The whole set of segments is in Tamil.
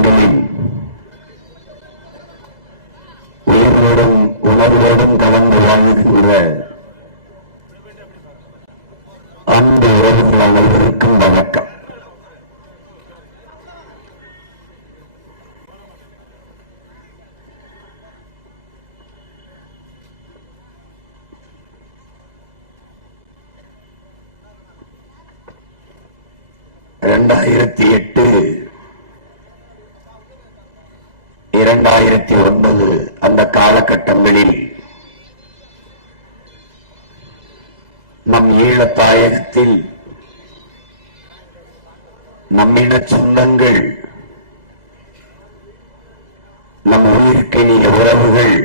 உள்ளங்களில் உயிரோடும் உணர்வோடும் கலந்து வாழ்கின்ற அன்பு உறவுகள் அனைவருக்கும் வணக்கம். இரண்டாயிரத்தி 2009 அந்த காலகட்டங்களில் நம் ஈழத் தாயகத்தில் நம்மின சொந்தங்கள், நம் உயிர்க்கினிய உறவுகள்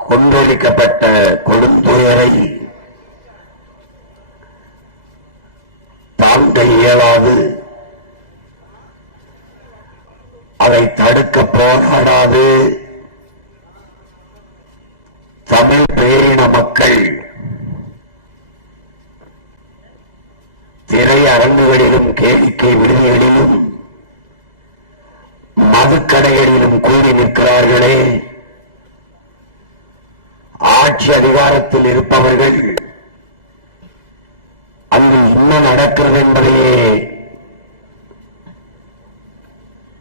கொன்றொழிக்கப்பட்ட கொடுந்துயரை தாங்க இயலாது, அதை தடுக்க போராடாது தமிழ் பேரின மக்கள் திரையரங்குகளிலும் கேளிக்கை விடுதிகளிலும் மதுக்கடைகளிலும் கூடி நிற்கிறார்களே. ஆட்சி அதிகாரத்தில் இருப்பவர்கள் அங்கு என்ன நடக்கிறது என்பதையே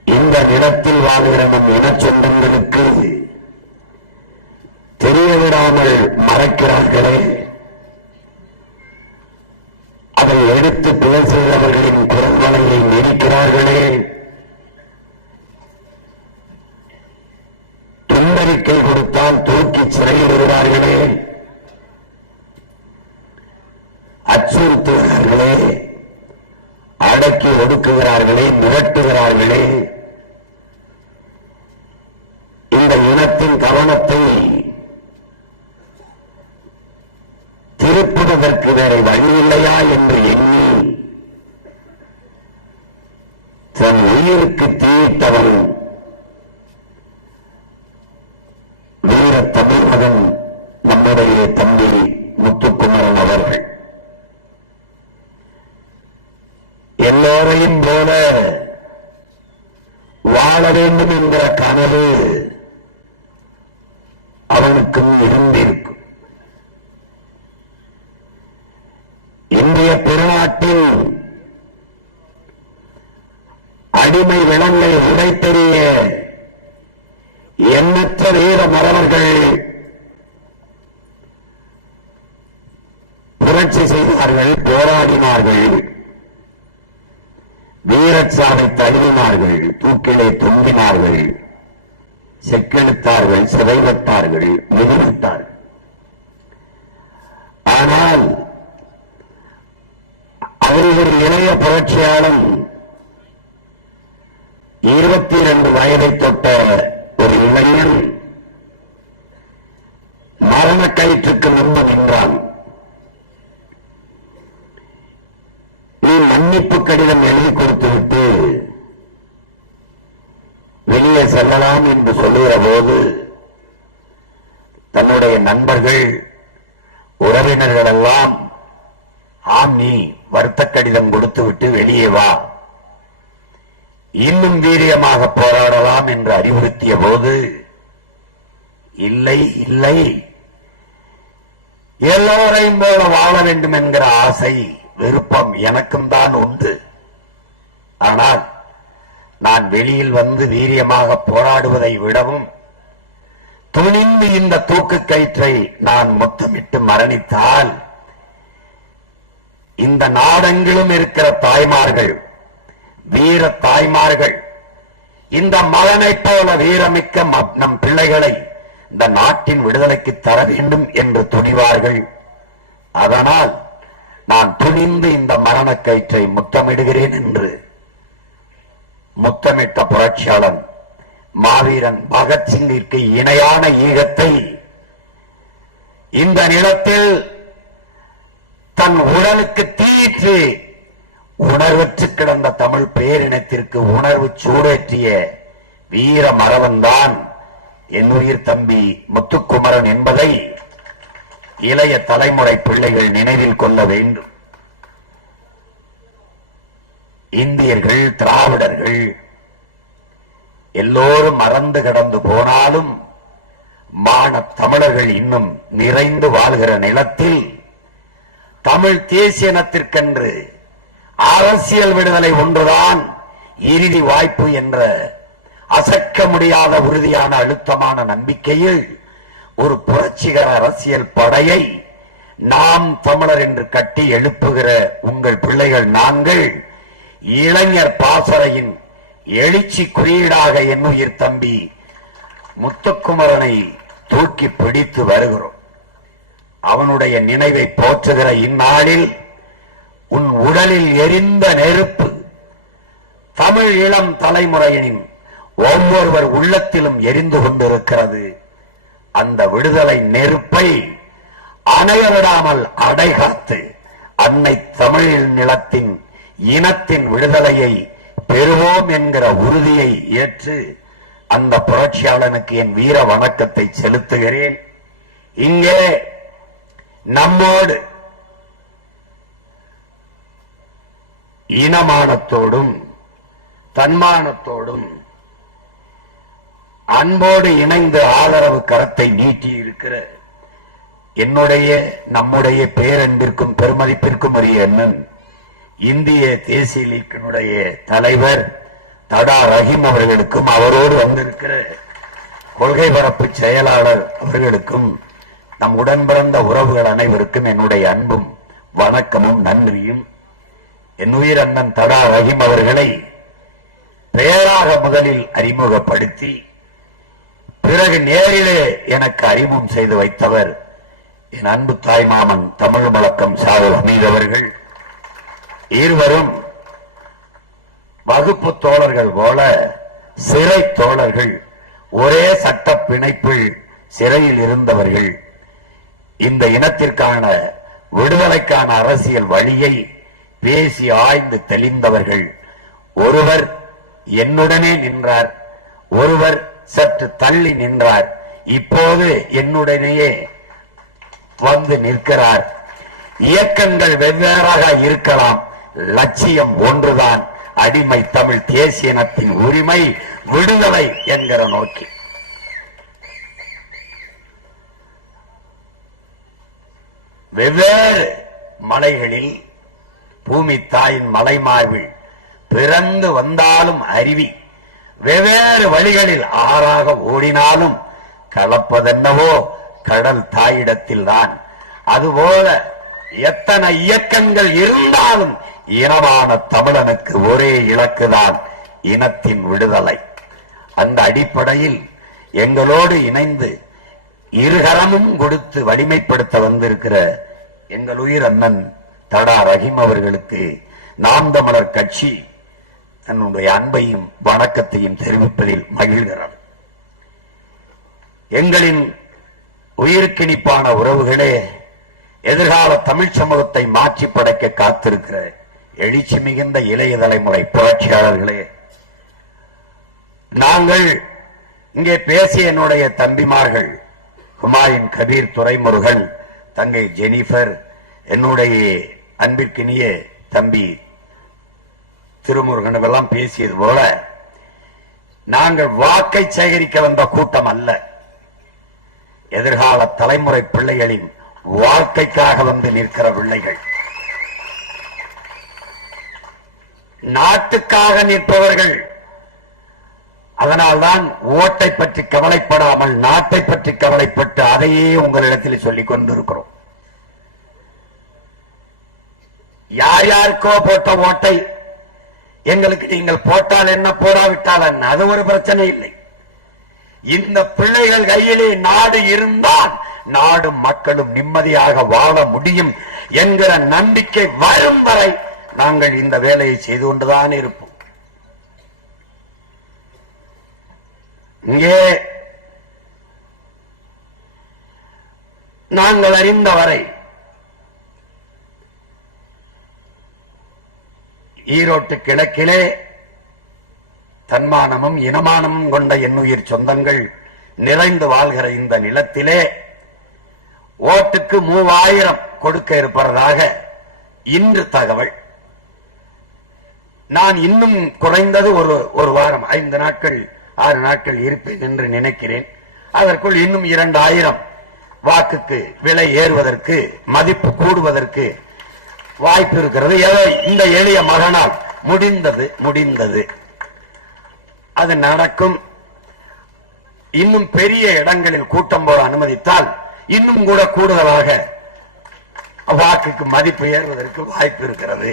இந்த நிலத்தில் வாழ்கிற நம் இன சொந்தங்களுக்கு தெரியவிடாமல் மறைக்கிறார்களே. அதை எடுத்து பேசுகிறவர்களின் குரல்வளையை நெரிக்கிறார்களே. துண்டறிக்கை கொடுத்தால் தூக்கி சிறையில் விடுவார்களே, அச்சுறுத்துகிறார்களே, அடக்கி ஒடுக்குகிறார்களே, மிரட்டுகிறார்களே. இந்த இனத்தின் கவனத்தை திருப்புவதற்கு வேற வழியில்லையா என்று எண்ணி தன் உயிருக்கு தீயிட்டவன் வீர தமிழகன் நம்முடைய தம்பி முத்துக்குமரன் அவர்கள். எல்லோரையும் போல வாழ வேண்டும் என்கிற கனவு அவனுக்கும் இருந்திருக்கும். இந்திய பெருநாட்டில் அடிமை விலங்கை உடைத்தெறிய எண்ணற்ற வீர மறவர்கள் புரட்சி செய்தார்கள், போராடினார்கள், வீரச்சாவை தழுவினார்கள், தூக்கிலே தொங்கினார்கள், செக்கெழுத்தார்கள், சிறைப்பட்டார்கள், முதுவிட்டார்கள். ஆனால் அவர் ஒரு இளைய புரட்சியாளன், 22 வயதை தொட்ட ஒரு இளைஞன் மரண கயிற்றுக்கு முன்பு நின்றான். நீ மன்னிப்பு கடிதம் எழுதி கொடுத்துவிட்டு வெளியே செல்லலாம் என்று சொல்லுகிற போது தன்னுடைய நண்பர்கள், உறவினர்கள் எல்லாம், ஆம், நீ வருத்த கடிதம் கொடுத்துவிட்டு வெளியே வா, இன்னும் வீரியமாக போராடலாம் என்று அறிவுறுத்திய போது, இல்லை இல்லை, எல்லோரையும் போல வாழ வேண்டும் என்கிற ஆசை, விருப்பம் எனக்கும் தான் உண்டு. ஆனால் நான் வெளியில் வந்து வீரியமாக போராடுவதை விடவும் துணிந்து இந்த தூக்கு கயிற்றை நான் முத்தமிட்டு மரணித்தால் இந்த நாடெங்கிலும் இருக்கிற தாய்மார்கள், வீர தாய்மார்கள், இந்த மகனைப் போல வீரமிக்க நம் பிள்ளைகளை இந்த நாட்டின் விடுதலைக்கு தர வேண்டும் என்று துணிவார்கள். அதனால் நான் துணிந்து இந்த மரண கயிற்றை முத்தமிடுகிறேன் என்று முத்தமிட்ட புரட்சியாளன் மாவீரன் பகத்சிங்கிற்கு இணையான ஈகத்தை இந்த நிலத்தில் தன் உடலுக்கு தீயிற்று உணர்வற்று கிடந்த தமிழ் பேரினத்திற்கு உணர்வு சூடேற்றிய வீர மறவன்தான் என் உயிர் தம்பி முத்துக்குமரன் என்பதை இளைய தலைமுறை பிள்ளைகள் நினைவில் கொள்ள வேண்டும். இந்தியர்கள், திராவிடர்கள் எல்லோரும் மறந்து கடந்து போனாலும் மான தமிழர்கள் இன்னும் நிறைந்து வாழ்கிற நிலத்தில் தமிழ் தேசிய இனத்திற்கென்று அரசியல் விடுதலை ஒன்றுதான் இறுதி வாய்ப்பு என்ற அசைக்க முடியாத உறுதியான அழுத்தமான நம்பிக்கையில் ஒரு புரட்சிகர அரசியல் படையை நாம் தமிழர் என்று கட்டி எழுப்புகிற உங்கள் பிள்ளைகள் நாங்கள் இளைஞர் பாசறையின் எழுச்சி குறியீடாக என்னுயிர் தம்பி முத்துக்குமரனை தூக்கி பிடித்து வருகிறோம். அவனுடைய நினைவை போற்றுகிற இந்நாளில் உன் உடலில் எரிந்த நெருப்பு தமிழ் இளம் தலைமுறையினின் ஒவ்வொருவர் உள்ளத்திலும் எரிந்து கொண்டிருக்கிறது. அந்த விடுதலை நெருப்பை அணையவிடாமல் அடைகாத்து அன்னை தமிழ் நிலத்தின் இனத்தின் விடுதலையை பெறுவோம் என்கிற உறுதியை ஏற்று அந்த புரட்சியாளனுக்கு என் வீர வணக்கத்தை செலுத்துகிறேன். இங்கே நம்மோடு இனமானத்தோடும் தன்மானத்தோடும் அன்போடு இணைந்து ஆதரவு கரத்தை நீட்டி இருக்கிற என்னுடைய நம்முடைய பேரன்பிற்கும் பெருமதிப்பிற்கும் உரிய அண்ணன் இந்திய தேசிய லீக்கினுடைய தலைவர் தடா ரஹீம் அவர்களுக்கும் அவரோடு வந்திருக்கிற கொள்கை பரப்பு செயலாளர் அவர்களுக்கும் நம் உடன் பிறந்த உறவுகள் அனைவருக்கும் என்னுடைய அன்பும் வணக்கமும் நன்றியும். என் உயிர் அண்ணன் தடா ரஹீம் அவர்களை பெயராக முதலில் அறிமுகப்படுத்தி பிறகு நேரிலே எனக்கு அறிமுகம் செய்து வைத்தவர் என் அன்பு தாய்மாமன் தமிழ் முழக்கம் சாகுல் ஹமீத் அவர்கள். இருவரும் வகுப்பு தோழர்கள் போல சிறை தோழர்கள், ஒரே சட்ட பிணைப்பில் சிறையில் இருந்தவர்கள். இந்த இனத்திற்கான விடுதலைக்கான அரசியல் வழியை பேசி ஆய்ந்து தெளிந்தவர்கள். ஒருவர் என்னுடனே நின்றார், ஒருவர் சற்று தள்ளி நின்றார், இப்போது என்னுடனேயே வந்து நிற்கிறார். இயக்கங்கள் வெவ்வேறாக இருக்கலாம், லட்சியம் ஒன்றுதான், அடிமை தமிழ் தேசிய இனத்தின் உரிமை விடுதலை என்கிற நோக்கி. வெவ்வேறு மலைகளில் பூமி தாயின் மலைமார்பில் பிறந்து வந்தாலும் அருவி, வெவ்வேறு வழிகளில் ஆறாக ஓடினாலும் கலப்பதென்னவோ கடல் தாயிடத்தில் தான். அதுபோல எத்தனை இயக்கங்கள் இருந்தாலும் இனமான தமிழனுக்கு ஒரே இலக்குதான், இனத்தின் விடுதலை. அந்த அடிப்படையில் எங்களோடு இணைந்து இருகரமும் கொடுத்து வலிமைப்படுத்த வந்திருக்கிற எங்கள் உயிர் அண்ணன் தடா ரஹீம் அவர்களுக்கு நாம் தமிழர் கட்சி தன்னுடைய அன்பையும் வணக்கத்தையும் தெரிவிப்பதில் மகிழ்கிறது. எங்களின் உயிர்க்கிணிப்பான உறவுகளே, எதிர்கால தமிழ் சமூகத்தை மாற்றி படைக்க காத்திருக்கிற எழுச்சி மிகுந்த இளைய தலைமுறை புரட்சியாளர்களே, நாங்கள் இங்கே பேசிய என்னுடைய தம்பிமார்கள் ஹுமாயூன் கபீர், துரைமுருகன், தங்கை ஜெனிஃபர், என்னுடைய அன்பிற்கினிய தம்பி திருமுருகன் எல்லாம் பேசியது போல, நாங்கள் வாக்கை சேகரிக்க வந்த கூட்டம் அல்ல, எதிர்கால தலைமுறை பிள்ளைகளின் வாழ்க்கைக்காக வந்து நிற்கிற பிள்ளைகள், நாட்டுக்காக நிற்பவர்கள். அதனால்தான் ஓட்டை பற்றி கவலைப்படாமல் நாட்டை பற்றி கவலைப்பட்டு அதையே உங்களிடத்தில் சொல்லிக் கொண்டிருக்கிறோம். யார் யாருக்கோ போட்ட ஓட்டை எங்களுக்கு நீங்கள் போட்டால் என்ன, போடாவிட்டால் என்ன, அது ஒரு பிரச்சனை இல்லை. இந்த பிள்ளைகள் கையிலே நாடு இருந்தால் நாடும் மக்களும் நிம்மதியாக வாழ முடியும் என்கிற நம்பிக்கை வரும் வரை நாங்கள் இந்த வேலையை செய்து கொண்டுதான் இருப்போம். இங்கே நாங்கள் அறிந்தவரை ஈரோட்டு கிழக்கிலே தன்மானமும் இனமானமும் கொண்ட என்னுயிர் சொந்தங்கள் நிறைந்து வாழ்கிற இந்த நிலத்திலே ஓட்டுக்கு 3000 கொடுக்க இருப்பதாக இன்று தகவல். நான் இன்னும் குறைந்தது ஒரு வாரம் 5 நாட்கள் 6 நாட்கள் இருப்பேன் என்று நினைக்கிறேன். அதற்குள் இன்னும் 2000 வாக்குக்கு விலை ஏறுவதற்கு, மதிப்பு கூடுவதற்கு வாய்ப்பு இருக்கிறது. ஏதோ இந்த எளிய மகனால் முடிந்தது அது நடக்கும். இன்னும் பெரிய இடங்களில் கூட்டம் போட அனுமதித்தால் இன்னும் கூட கூடுதலாக வாக்குக்கு மதிப்பு ஏறுவதற்கு வாய்ப்பு இருக்கிறது.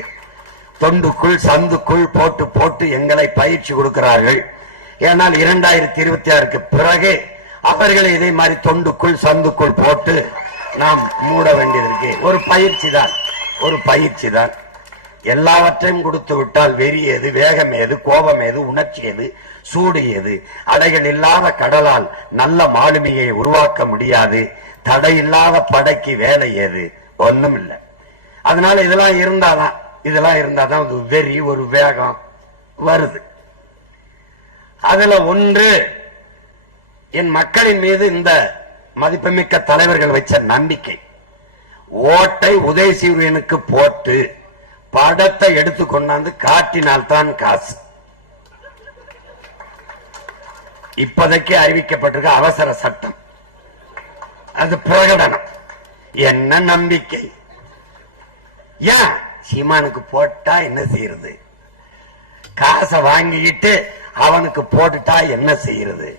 தொண்டுக்குள் சந்துக்குள் போட்டு போட்டு எங்களை பயிற்சி கொடுக்கிறார்கள். ஏனால் 2026க்கு பிறகு அவர்களை இதே மாதிரி தொண்டுக்குள் சந்துக்குள் போட்டு நாம் மூட வேண்டியதற்கு ஒரு பயிற்சி தான். எல்லாவற்றையும் கொடுத்து விட்டால் வெறி ஏது, வேகம் ஏது, கோபம் ஏது, உணர்ச்சி ஏது, சூடு ஏது? அலைகள் இல்லாத கடலால் நல்ல மாலுமியை உருவாக்க முடியாது. தடை இல்லாத படைக்கு வேலை ஏது? ஒண்ணும் இல்லை. அதனால இதெல்லாம் இருந்தாதான் ஒரு வெறி, ஒரு வேகம் வருது. அதுல ஒன்று, என் மக்களின் மீது இந்த மதிப்புமிக்க தலைவர்கள் வச்ச நம்பிக்கை. ஓட்டை உதயசூரியனுக்கு போட்டு படத்தை எடுத்து கொண்டாந்து காட்டினால்தான் காசு. இப்போதைக்கு அறிவிக்கப்பட்டிருக்க அவசர சட்டம், அது பிரகடனம். என்ன நம்பிக்கை? ஏன் சீமானுக்கு போட்டா என்ன செய்யறது? காசை வாங்கிட்டு அவனுக்கு போட்டுட்டா என்ன செய்யறது?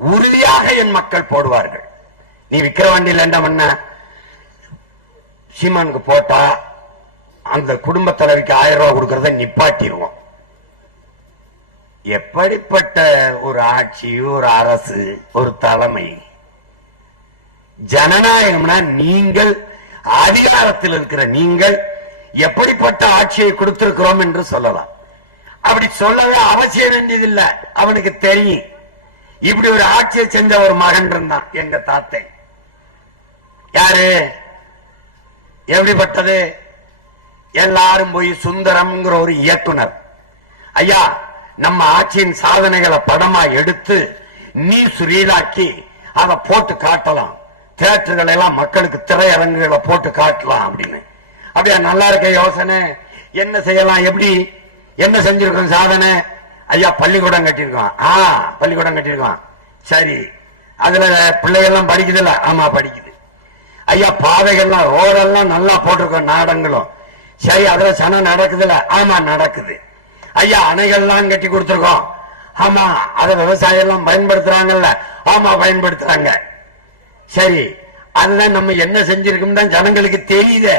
உறுதியாக என் மக்கள் போடுவார்கள். நீ விக்கிரவாண்டியில் என்ன பண்ண? சீமானுக்கு போட்டா அந்த குடும்ப தலைவிக்கு 1000 ரூபாய் கொடுக்கறத நிப்பாட்டிடுவோம். எப்படிப்பட்ட ஒரு ஆட்சி, ஒரு அரசு, ஒரு தலைமை? ஜனநாயகம்னா நீங்கள் அதிகாரத்தில் இருக்கிற நீங்கள் எப்படிப்பட்ட ஆட்சியை கொடுத்திருக்கிறோம் என்று சொல்லலாம். அப்படி சொல்லவே அவசியம் வேண்டியதில்லை. அவனுக்கு தெரியும். இப்படி ஒரு ஆட்சியை செஞ்ச ஒரு மகன் இருந்தான் எங்க தாத்தை. யாரு? எப்படிப்பட்டது? எல்லாரும் போய் சுந்தரம்ங்கிற ஒரு இயக்குனர், ஐயா நம்ம ஆட்சியின் சாதனைகளை படமா எடுத்து நீ சுரீலாக்கி அதை போட்டு காட்டலாம், தியேட்டர்கள் எல்லாம் மக்களுக்கு திரையரங்குகளை போட்டு காட்டலாம் அப்படின்னு. அப்படியா? நல்லா இருக்க யோசனை. என்ன செய்யலாம்? எப்படி என்ன செஞ்சிருக்கோம் சாதனை? ஐயா பள்ளிக்கூடம் கட்டியிருக்கோம். பள்ளிக்கூடம் கட்டியிருக்கோம். சரி, அதுல பிள்ளைகள்லாம் படிக்குது இல்ல? ஆமா படிக்குது. ஐயா பாதைகள்லாம் ரோடெல்லாம் நல்லா போட்டிருக்கோம், நாடங்களும். சரி, அதுல சனம் நடக்குதுல்ல? ஆமா நடக்குது. ஐயா அணைகள்லாம் கட்டி கொடுத்திருக்கோம். ஆமா, அத விவசாயம் எல்லாம் பயன்படுத்துறாங்கல்ல? ஆமா பயன்படுத்துறாங்க. சரி, அதுதான் நம்ம என்ன செஞ்சிருக்கோம் தான் ஜனங்களுக்கு தெரியுது.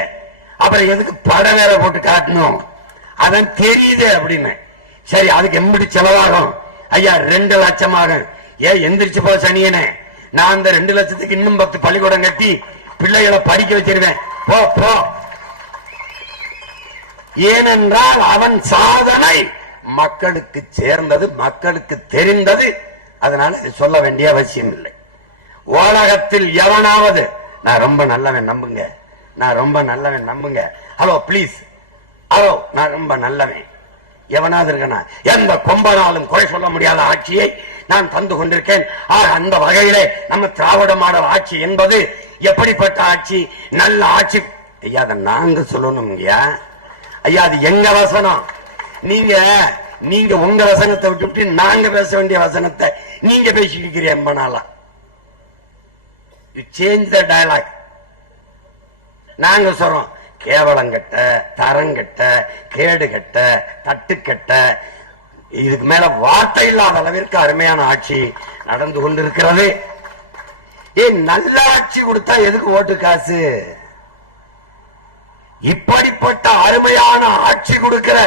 அப்புறம் எதுக்கு படம் வேற போட்டு காட்டணும்? அதான் தெரியுது அப்படின்னு. சரி, அதுக்கு எப்படி செலவாகும்? ஐயா 2 லட்சம் ஆகும். எந்திரிச்சு போ சனியனே, நான் அந்த 2 லட்சத்துக்கு இன்னும் 10 பள்ளிக்கூடம் கட்டி பிள்ளைகளை படிக்க வச்சிருவேன். போ போ. ஏனென்றால் அவன் சாதனை மக்களுக்கு சேர்ந்தது, மக்களுக்கு தெரிந்தது. அதனால சொல்ல வேண்டிய அவசியம் இல்லை. உலகத்தில் எவனாவது நான் ரொம்ப நல்லவன் நம்புங்க, நான் ரொம்ப நல்லவன் நம்புங்க, ஹலோ பிளீஸ், ஹலோ நான் ரொம்ப நல்லவன், எவனாவது இருக்கனா? எந்த கொம்பனாலும் குறை சொல்ல முடியாத ஆட்சியை நான் தந்து கொண்டிருக்கேன். அந்த வகையிலே நம்ம திராவிட மாடல் ஆட்சி என்பது எப்படிப்பட்ட ஆட்சி? நல்ல ஆட்சி. ஐயா அதை நாங்க சொல்லணும் ஐயா, அது எங்க வசனம். நீங்க உங்க வசனத்தை விட்டு நாங்க பேச வேண்டிய வசனத்தை நீங்க பேசிட்டு இருக்கிறீங்க. ரொம்ப நாளா சேஞ்ச் த டயலாக். நாங்க சொல்றோம் கேவலங்கட்ட, தரங்கட்ட, கேடுகட்ட, தட்டுக்கட்ட, இதுக்கு மேல வார்த்தை இல்லாத அளவிற்கு அருமையான ஆட்சி நடந்து கொண்டிருக்கிறது. நல்ல ஆட்சி கொடுத்தா எதுக்கு ஓட்டு காசு? இப்படிப்பட்ட அருமையான ஆட்சி கொடுக்கிற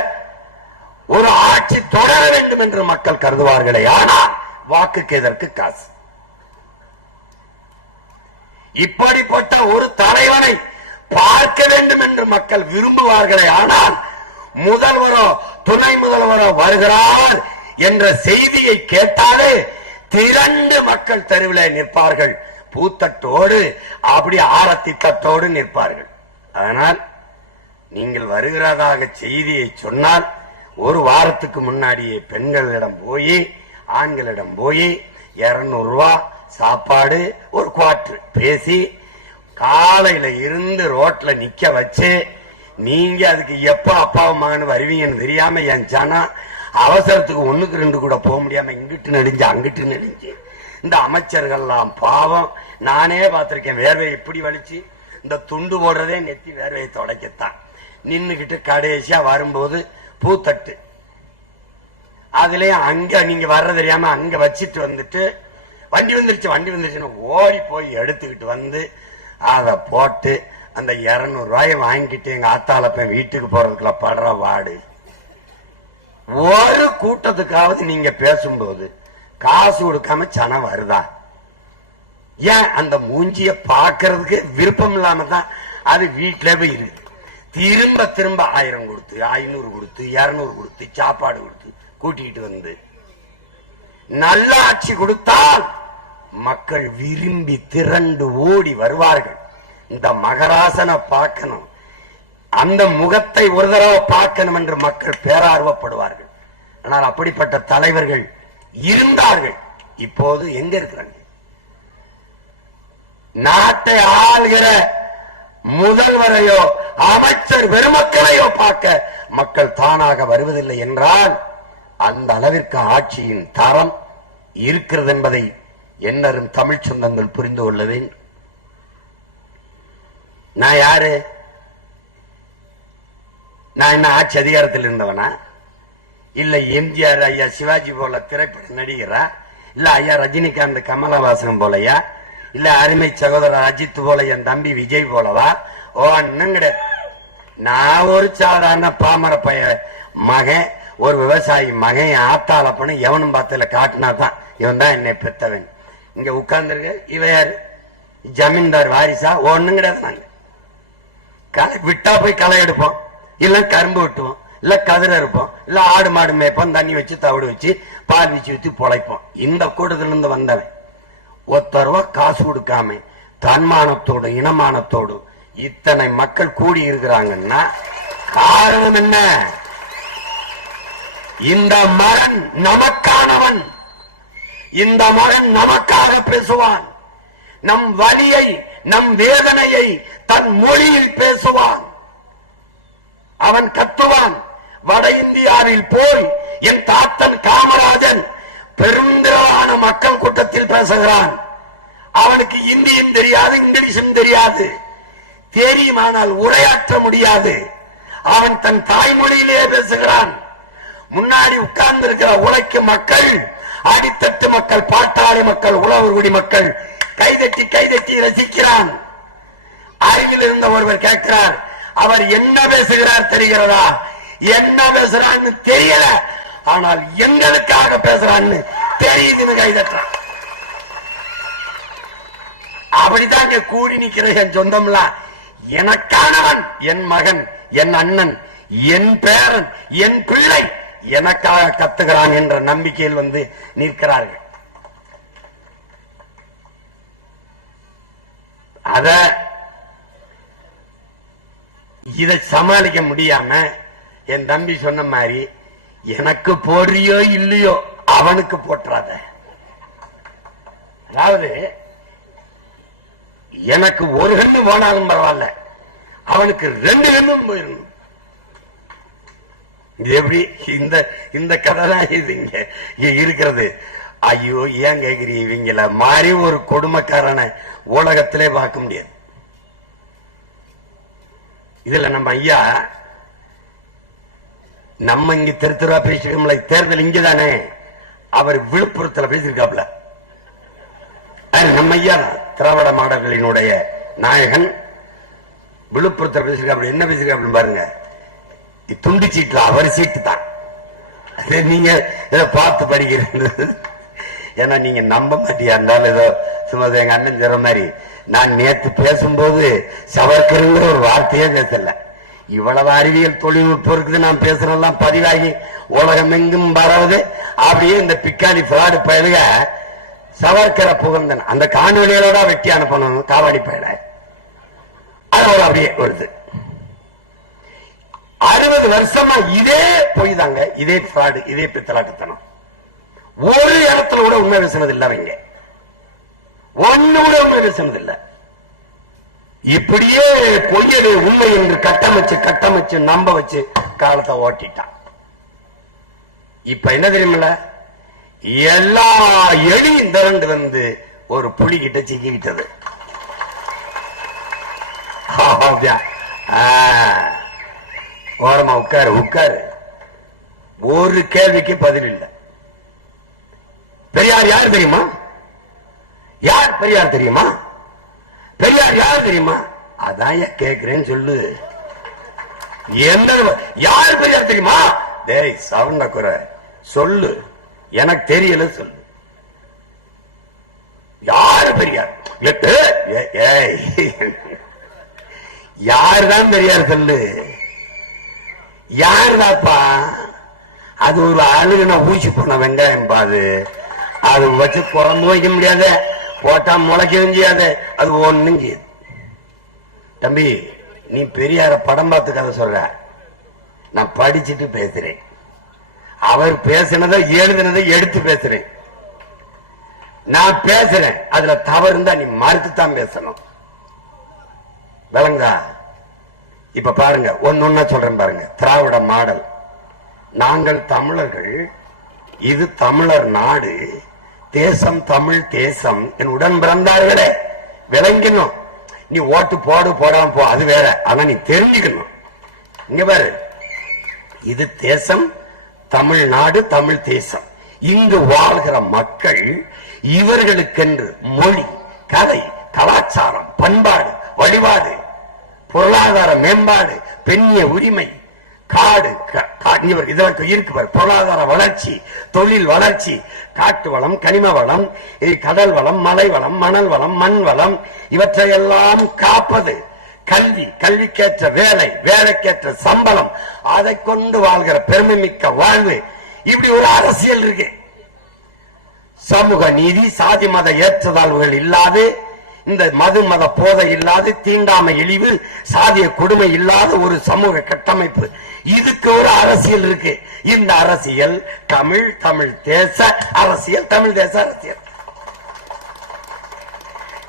ஒரு ஆட்சி தொடர வேண்டும் என்று மக்கள் கருதுவார்களே, ஆனால் வாக்குக்கு எதற்கு காசு? இப்படிப்பட்ட ஒரு தலைவனை பார்க்க வேண்டும் என்று மக்கள் விரும்புவார்களே, ஆனால் முதல்வரோ துணை முதல்வரோ வருகிறார் என்ற செய்தியை கேட்டாலே திரண்டு மக்கள் தெருவில் நிற்பார்கள். பூத்தட்டோடு, அப்படி ஆரத்தி தட்டோடு நிற்பார்கள். அதனால் நீங்கள் வருகிறதாக செய்தியை சொன்னால் ஒரு வாரத்துக்கு முன்னாடியே பெண்களிடம் போய் ஆண்களிடம் போய் 200 ரூபாய் சாப்பாடு, ஒரு குவார்டர் பேசி காலையில இருந்து ரோட்ல நிக்க வச்சு நீங்க அதுக்கு எப்ப அப்பாவும் மகன் வருவீங்கன்னு தெரியாம என் ஜனம் அவசரத்துக்கு 1க்கு 2 கூட போக முடியாம இங்கிட்டு நெடுஞ்சு அங்கிட்டு நெடுஞ்சு இந்த அமைச்சர்கள்லாம் பாவம். நானே பார்த்திருக்கேன், வேர்வை எப்படி வலிச்சு இந்த துண்டு போடுறதே நெத்தி வேர்வையை தொடக்கத்தான். நின்னுகிட்டு கடைசியா வரும்போது பூத்தட்டு அதுலயும் அங்க நீங்க வர்ற தெரியாம அங்க வச்சிட்டு வந்துட்டு வண்டி வந்துருச்சுன்னு ஓடி போய் எடுத்துக்கிட்டு வந்து அதை போட்டு அந்த 200 ரூபாயை வாங்கிட்டு எங்க ஆத்தாளப்ப வீட்டுக்கு போறதுக்குள்ள படுற வாடு. ஒரு கூட்டத்துக்காவது நீங்க பேசும்போது காசு கொடுக்காம சனம் வருதா? ஏன் அந்த மூஞ்சிய பாக்குறதுக்கு விருப்பம் இல்லாம தான் அது வீட்டுல போய் இருக்கு. திரும்ப திரும்ப 1000 கொடுத்து 500 கொடுத்து 200 கொடுத்து சாப்பாடு கொடுத்து கூட்டிட்டு வந்து நல்ல ஆட்சி கொடுத்தால் மக்கள் விரும்பி திரண்டு ஓடி வருவார்கள். இந்த மகராசனை பார்க்கணும், அந்த முகத்தை ஒரு தடவை பார்க்கணும் என்று மக்கள் பேரார்வப்படுவார்கள். ஆனால் அப்படிப்பட்ட தலைவர்கள் இருந்தார்கள். இப்போது எங்க இருக்கிறாங்க? நாட்டை ஆள்கிற முதல்வரையோ அமைச்சர் பெருமக்களையோ பார்க்க மக்கள் தானாக வருவதில்லை என்றால் அந்த அளவிற்கு ஆட்சியின் தரம் இருக்கிறது என்பதை என்னரும் தமிழ் சொந்தங்கள் புரிந்து கொள்ள வேண்டும். நான் யாரு? நான் என்ன ஆட்சி அதிகாரத்தில் இருந்தவனா? இல்ல எம்ஜிஆர் ஐயா சிவாஜி போல திரைப்பட நடிகரா? இல்ல ஐயா ரஜினிகாந்த் கமலஹாசன் போலயா? இல்ல அருமை சகோதரர் அஜித் போல என் தம்பி விஜய் போலவா? ஒன்னும் கிடையாது. நான் ஒரு சாதாரண பாமர பைய மகன், ஒரு விவசாயி மகன். ஆத்தாளப்பன்னு எவனும் பார்த்ததுல காட்டினா தான் இவன் தான் என்னை பெற்றவன். இங்க உட்கார்ந்துருக்க இவ யாரு? ஜமீன்தார் வாரிசா? ஒண்ணும் கிடையாது. நாங்க களை விட்டா போய் களை எடுப்போம், இல்ல கரும்பு வெட்டுவோம், இல்ல கதிரை இருப்போம், இல்ல ஆடு மாடு மேய்ப்போம், தண்ணி வச்சு தவிடு வச்சு பால் வச்சு ஊத்தி பொழைப்போம். இந்த கூட்டத்துல இருந்து வந்தவன் 1 ரூபா காசு கொடுக்காம தன்மானத்தோடு இனமானத்தோடு இத்தனை மக்கள் கூடி இருக்கிறாங்கன்னா காரணம் என்ன? இந்த மகன் நமக்கானவன். இந்த மகன் நமக்காக பேசுவான். நம் வலியை நம் வேதனையை தன் மொழியில் பேசுவான். அவன் கத்துவான். வட இந்தியாவில் போய் என் தாத்தன் காமராஜன் பெருந்திரளான மக்கள் கூட்டத்தில் பேசுகிறான். அவனுக்கு இந்தியும் தெரியாது, இங்கிலீஷும் தெரியாது. தெரியுமானால் உரையாற்ற முடியாது. அவன் தன் தாய்மொழியிலேயே பேசுகிறான். முன்னாடி உட்கார்ந்து இருக்கிற உழைக்கும் மக்கள், அடித்தட்டு மக்கள், பாட்டாளி மக்கள், உழவர்குடி மக்கள் கைதட்டி கைதட்டி ரசிக்கிறான். அருகில் இருந்த ஒருவர் கேட்கிறார், அவர் என்ன பேசுகிறார் தெரிகிறதா? என்ன பேசுறான்னு தெரியல, ஆனால் எங்களுக்காக பேசுறான்னு தெரியுதுன்னு கைதட்டான். அப்படிதான் கூடி நிக்கிற என் சொந்தம்லாம் எனக்கானவன், என் மகன், என் அண்ணன், என் பேரன், என் பிள்ளை எனக்காக கத்துகிறான் என்ற நம்பிக்கையில் வந்து நிற்கிறார்கள். இதை சமாளிக்க முடியாம என் தம்பி சொன்ன மாதிரி எனக்கு போடுறியோ இல்லையோ அவனுக்கு போட்டுறாத. அதாவது எனக்கு ஒரு கண்ணு போனாலும் பரவாயில்ல, அவனுக்கு 2 கண்ணும் போயிடணும். இது எப்படி? இந்த கதை தான் இது இங்க இருக்கிறது. ஐயோ, ஏன் கேக்குறீங்க? இவங்கள மாதிரி ஒரு கொடுமைக்காரனை உலகத்திலே பார்க்க முடியாது. இதுல நம்ம ஐயா நம்ம இங்க தெருத்துறா பேசிக்கோம்ல, தேர்தல் இங்கதானே, அவர் விழுப்புரத்துல பேசியிருக்காப்ல. நம்ம ஐயா திராவிட மாடல்களினுடைய நாயகன் விழுப்புரத்தில் பேசியிருக்காப்ல. என்ன பேசியிருக்காப்ல பாருங்க. துண்டு சீட்டுல அவர் சீட்டு தான். நீங்க இதை பார்த்து படிக்கிறது. ஏன்னா நீங்க நம்ப மாட்டியா இருந்தாலும் ஏதோ சும்மா எங்க அண்ணன் சொல்ற மாதிரி நான் நேற்று பேசும்போது சவர்க்கருங்கிற ஒரு வார்த்தையே பேசல. இவ்வளவு அறிவியல் தொழில்நுட்பம் இருக்குது, நான் பேசுறதெல்லாம் பதிவாகி உலகம் எங்கும் பரவுது. அப்படியே இந்த பிக்காளி பிராடு பயலுக சவர்க்கரை புகழ்ந்தன அந்த காணொலியோட வெட்டி அனுப்பணும் காவாடி பயல. அதோட அப்படியே வருது. 60 வருஷமா இதே பொய் தாங்க, இதே பிராடு, இதே பித்தலாட்டத்தனம். ஒரு இடத்துல கூட உண்மை பேசுனது இல்லை. அவங்க ஒண்ணு கூட உண்மை பேசுனது இல்லை. இப்படியே பொய்யது உண்மை என்று கட்டமைச்சு நம்ப வச்சு காலத்தை ஓட்டிட்டான். இப்ப என்ன தெரியுமில்ல, எல்லா எலியும் திரண்டு வந்து ஒரு புலி கிட்ட சிக்கிக்கிட்டது. ஓரமா உட்காரு. ஒரு கேள்விக்கு பதில் இல்லை. பெரியார் யார் தெரியுமா? பெரியார் தெரியுமா? பெரியார் யார் தெரியுமா? அதான் கேட்கிறேன்னு சொல்லு. யார் பெரியார் தெரியுமா? டேய் சவுண்ட குறை சொல்லு, எனக்கு தெரியல சொல்லு. யாரு பெரியார்? யாருதான் பெரியார் சொல்லு. யாருதாப்பா? அது ஒரு அழுகுன ஊசி போன வெங்காயம் பாது. அது வச்சு குழம்பு வைக்க முடியாது, போட்டா முளைக்க முடியாது, அது ஒண்ணும் செய்யுது. தம்பி, நீ பெரியார படம் பார்த்து கதை சொல்ற, நான் படிச்சுட்டு பேசுறேன். அவர் பேசினதை எழுதினதை எடுத்து பேசுறேன். நான் பேசுறேன், அதுல தவறு இருந்தா நீ மறுத்துத்தான் பேசணும். விளங்குதா? இப்ப பாருங்க, ஒன்னு சொல்றேன் பாருங்க. திராவிட மாடல். நாங்கள் தமிழர்கள், இது தமிழர் நாடு, தேசம் தமிழ் தேசம், என் உடன் பிறந்தார்களே விளங்கணும். நீ ஓட்டு போடு போடாம போ, அது வேற. ஆனா நீ தெரிஞ்சுக்கணும். இங்க பாரு, இது தேசம் தமிழ்நாடு, தமிழ் தேசம். இங்கு வாழ்கிற மக்கள் இவர்களுக்கென்று மொழி, கலை, கலாச்சாரம், பண்பாடு, வழிபாடு, பொருளாதார மேம்பாடு, பெண்ணிய உரிமை, காடு இதற்கு இருக்கு. பொருளாதார வளர்ச்சி, தொழில் வளர்ச்சி, காட்டு வளம், கனிம வளம், கடல் வளம், மலை வளம், மணல் வளம், மண் வளம், இவற்றையெல்லாம் காப்பது. கல்வி, கல்விக்கேற்ற வேலை, வேலைக்கேற்ற சம்பளம், அதை கொண்டு வாழ்கிற பெருமை மிக்க வாழ்வு. இப்படி ஒரு அரசியல் இருக்கு. சமூக நீதி, சாதி மத ஏற்றத்தாழ்வுகள் இல்லாது, இந்த மது மத போதை இல்லாது, தீண்டாமை இழிவு, சாதிய கொடுமை இல்லாத ஒரு சமூக கட்டமைப்பு. இதுக்கு ஒரு அரசியல் இருக்கு. இந்த அரசியல் தமிழ் தேச அரசியல், தமிழ் தேச அரசியல்.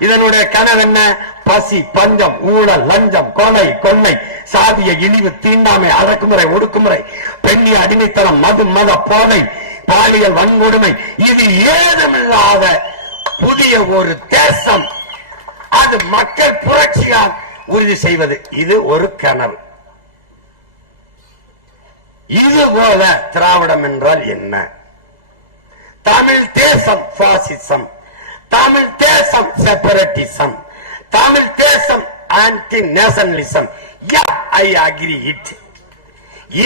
இதனுடைய கனவு என்ன? பசி, பஞ்சம், ஊழல், லஞ்சம், கொலை, கொள்ளை, சாதிய இழிவு, தீண்டாமை, அடக்குமுறை, ஒடுக்குமுறை, பெண்ணிய அடிமைத்தனம், மது மத போதை, பாலியல் வன்கொடுமை, இது ஏதுமில்லாத புதிய ஒரு தேசம். அது மக்கள் புரட்சியால் உறுதி செய்வது. இது ஒரு கனவு. இது போல திராவிடம் என்றால் என்ன? தமிழ் தேசம் பாசிசம், தமிழ் தேசம் செப்பரேட்டிசம், தமிழ் தேசம் anti nationalism. I agree it.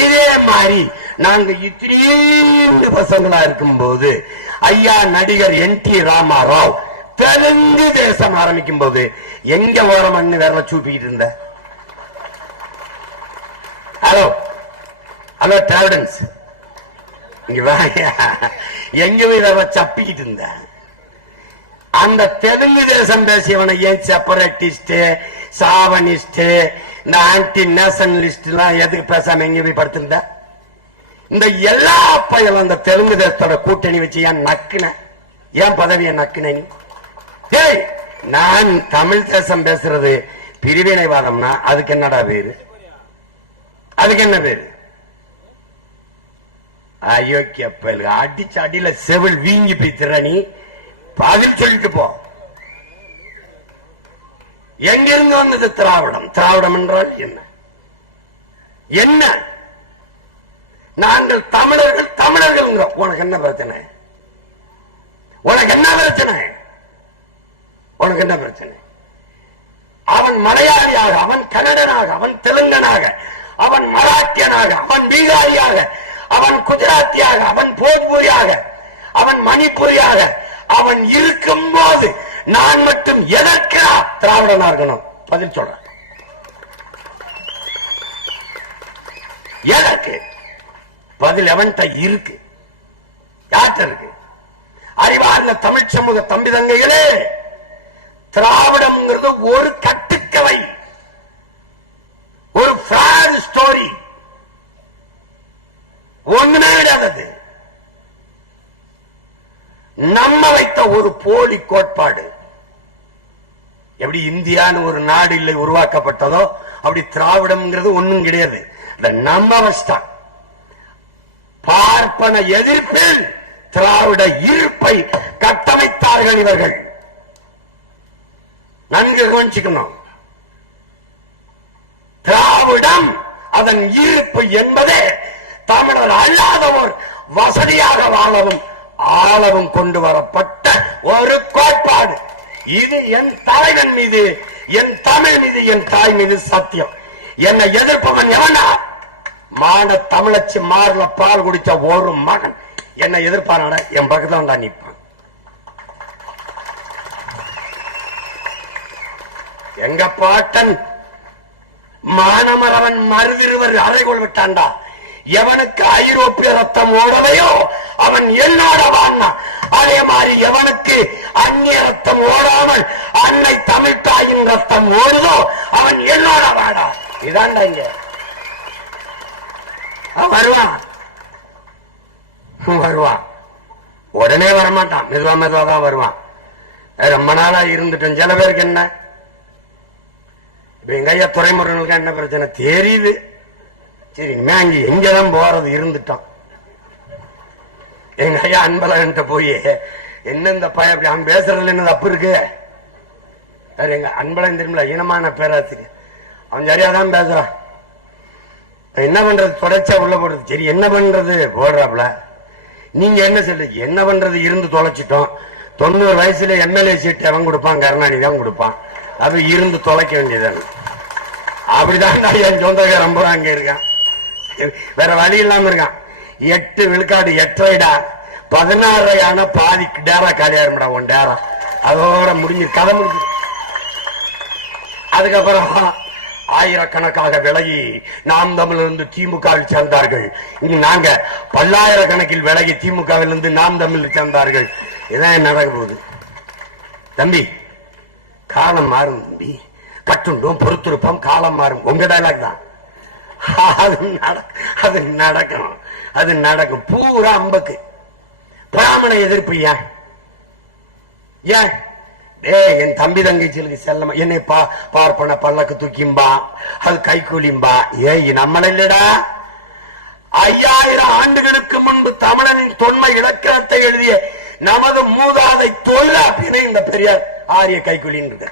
இதே மாதிரி நாங்க இத்தனை பசங்களா இருக்கும் போது ஐயா நடிகர் NT ராமாராவ் தெலுங்கு தேசம் ஆரம்பிக்கும் போது எங்க ஓரமண்ணு வேற சூப்பிக்கிட்டு இருந்த? ஹலோ ஹலோ டிராவிடன்ஸ், இங்க எங்க வேற சப்பிக்கிட்டு இருந்த? அந்த தெலுங்கு தேசம் பேசியவனை ஏன் செப்பரேட்டிஸ்ட், சாவனிஸ்ட், இந்த ஆன்டி நேஷனலிஸ்ட் எல்லாம் எதுக்கு பேசாம எங்க போய் படுத்திருந்த? இந்த எல்லா பையலும் அந்த தெலுங்கு தேசத்தோட கூட்டணி வச்சு ஏன் நக்குன? ஏன் பதவியை நக்குன? நான் தமிழ் தேசம் பேசுறது பிரிவினைவாதம்னா அதுக்கு என்னடா பேரு? அதுக்கு என்ன பேரு? அயோக்கிய பயல், அடிச்சு அடியில செவில் வீங்கி போய் திறனி பதில் சொல்லிட்டு போ. எங்கிருந்து வந்தது திராவிடம்? திராவிடம் என்றால் என்ன? என்ன? நாங்கள் தமிழர்கள், தமிழர்கள். உனக்கு என்ன பிரச்சனை? உனக்கு என்ன பிரச்சனை? உனக்கு என்ன பிரச்சனை? அவன் மலையாளியாக, அவன் கன்னடனாக, அவன் தெலுங்கனாக, அவன் மராட்டியனாக, அவன் பீகாரியாக, அவன் குஜராத்தியாக, அவன் போஜ்பூரியாக, அவன் மணிப்பூரியாக அவன் இருக்கும் போது நான் மட்டும் எதற்கு திராவிடனா இருக்கணும்? பதில் சொல்ற. எதற்கு? பதில் எவன்கிட்ட இருக்கு? யார்கிட்ட இருக்கு? அறிவார்ந்த தமிழ் சமூக தம்பி தங்கைகளே, திராவிடம் ஒரு கட்டுக்கலை, ஒரு ஃபிராட் ஸ்டோரி, ஒண்ணுமே கிடையாது. நம்ம வைத்த ஒரு போலி கோட்பாடு. எப்படி இந்தியான்னு ஒரு நாடு இல்லை உருவாக்கப்பட்டதோ அப்படி திராவிடம்ங்கிறது ஒண்ணும் கிடையாது. நம்ப வச்சிட்டான். பார்ப்பன எதிர்ப்பில் திராவிட இருப்பை கட்டமைத்தார்கள் இவர்கள். நன்கு கவனிச்சுக்கணும். திராவிடம் அதன் இருப்பு என்பதே தமிழர் அல்லாதவோர் வசதியாக வாழவும் ஆளவும் கொண்டு வரப்பட்ட ஒரு கோட்பாடு. இது என் தலைவன் மீது, என் தமிழ் மீது, என் தாய் மீது சத்தியம். என்னை எதிர்ப்பவன் எவனா? மான தமிழச்சி மார்ல பால் குடிச்ச ஒரு மகன் என்னை எதிர்ப்பான என் பக்கத்துல தான் நிற்பான். எங்க பாட்டன் மானமரவன் மருதிருவர் அறைகொள் விட்டான்டா. எவனுக்கு ஐரோப்பிய ரத்தம் ஓடலையோ அவன் என்னோட வாழ்னா. அதே மாதிரி எவனுக்கு அந்நிய ரத்தம் ஓடாமல் அன்னை தமிழ் தாயின் ரத்தம் ஓடுதோ அவன் என்னோட வாடா. இதாண்டா இங்க வருவான் வருவான். உடனே வரமாட்டான், மெதுவா மெதுவா தான் வருவான். ரொம்ப நாளா இருந்துட்டோம். சில பேருக்கு என்ன இப்ப எங்க ஐயா துறைமுருகனுக்கு என்ன பிரச்சனை தெரியுது. சரி அங்க எங்கதான் போறது இருந்துட்டோம். எங்க ஐயா அன்பழகன்ட்ட போய் என்ன இந்த பையன் அப்படி அவன் பேசுறதுல என்ன தப்பு இருக்கு? எங்க அன்பழகன் தெரியுமில்ல, இனமான பேராசிரியர், அவன் சரியாதான் பேசுறான். என்ன பண்றது, தொடர்ச்சியா உள்ள போடுறது. சரி என்ன பண்றது போடுறாப்ல. நீங்க என்ன சொல்றீங்க? என்ன பண்றது, இருந்து தொலைச்சிட்டோம். 90 வயசுல எம்எல்ஏ சீட் அவன் கொடுப்பான், கருணாநிதி தான் கொடுப்பான். அது இருந்து தொலைக்க வேண்டியது. அப்படிதான் என் சொந்தக்கார ரொம்ப அங்க இருக்கான், வேற வழி இல்லாம இருக்கான். 8 விழுக்காடு 8 16 ஆனா பாதி டேரா காலியா இருடா. உன் டேரா அதோட முடிஞ்சு கதை முடிஞ்சு. அதுக்கப்புறம் ஆயிரக்கணக்காக விலகி நாம் தமிழிலிருந்து திமுகவில் சேர்ந்தார்கள். இங்கு நாங்க பல்லாயிரக்கணக்கில் விலகி திமுகவிலிருந்து நாம் தமிழில் சேர்ந்தார்கள். இதான் நடக்க போகுது தம்பி. காலம் மாறும் தம்பி, கட்டுண்டோம் பொறுத்திருப்போம், காலம் மாறும். உங்க டைலாக் தான். அது நடக்கும், அது நடக்கும். பூரா அம்பக்கு பிராமண எதிர்ப்பு. ஏன் ஏன் என் தம்பி தங்கச்சிகளுக்கு செல்லமா என்னை பார்ப்பன பல்லக்கு தூக்கிம்பா, அது கைக்கூலிம்பா. நம்மள இல்லடா. 5000 ஆண்டுகளுக்கு முன்பு தமிழனின் தொன்மை இலக்கணத்தை எழுதிய நமது மூதாதை தொல்காப்பியனை இந்த பெரியார் ஆரிய கைக்கூலின்னு இருக்க.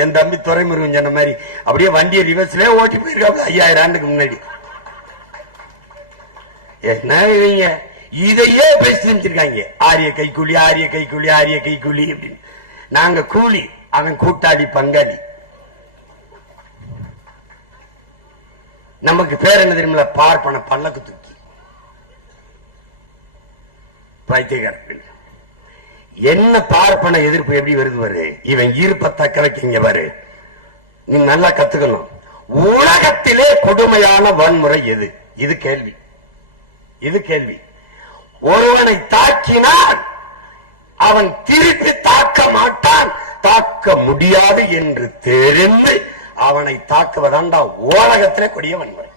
என் தம்பி துறைமுருகன் சொன்ன மாதிரி அப்படியே வண்டியை ரிவர்ஸ்ல ஓட்டி போயிருக்காங்க 5000 ஆண்டுக்கு முன்னாடி. என்ன இவங்க இதையே பேசி செஞ்சிருக்காங்க. ஆரிய கைக்கூலி, ஆரிய கைக்கூலி, ஆரிய கைக்கூலி அப்படின்னு. நாங்க கூலி, அவன் கூட்டாளி பங்காளி. நமக்கு பேர் என்ன தெரியுமில்ல, பார்ப்பன பல்லக்கு தூக்கி பைத்தியக்கார. என்ன பார்ப்பன எதிர்ப்பு எப்படி வருது பாரு. இவன் ஈர்ப்ப தக்க வைக்க பாரு. நீ நல்லா கத்துக்கணும். உலகத்திலே கொடுமையான வன்முறை எது? இது கேள்வி, இது கேள்வி. ஒருவனை தாக்கினால் அவன் திருப்பி தாக்க மாட்டான், தாக்க முடியாது என்று தெரிந்து அவனை தாக்குவதாண்டா உலகத்திலே கொடிய வன்முறை.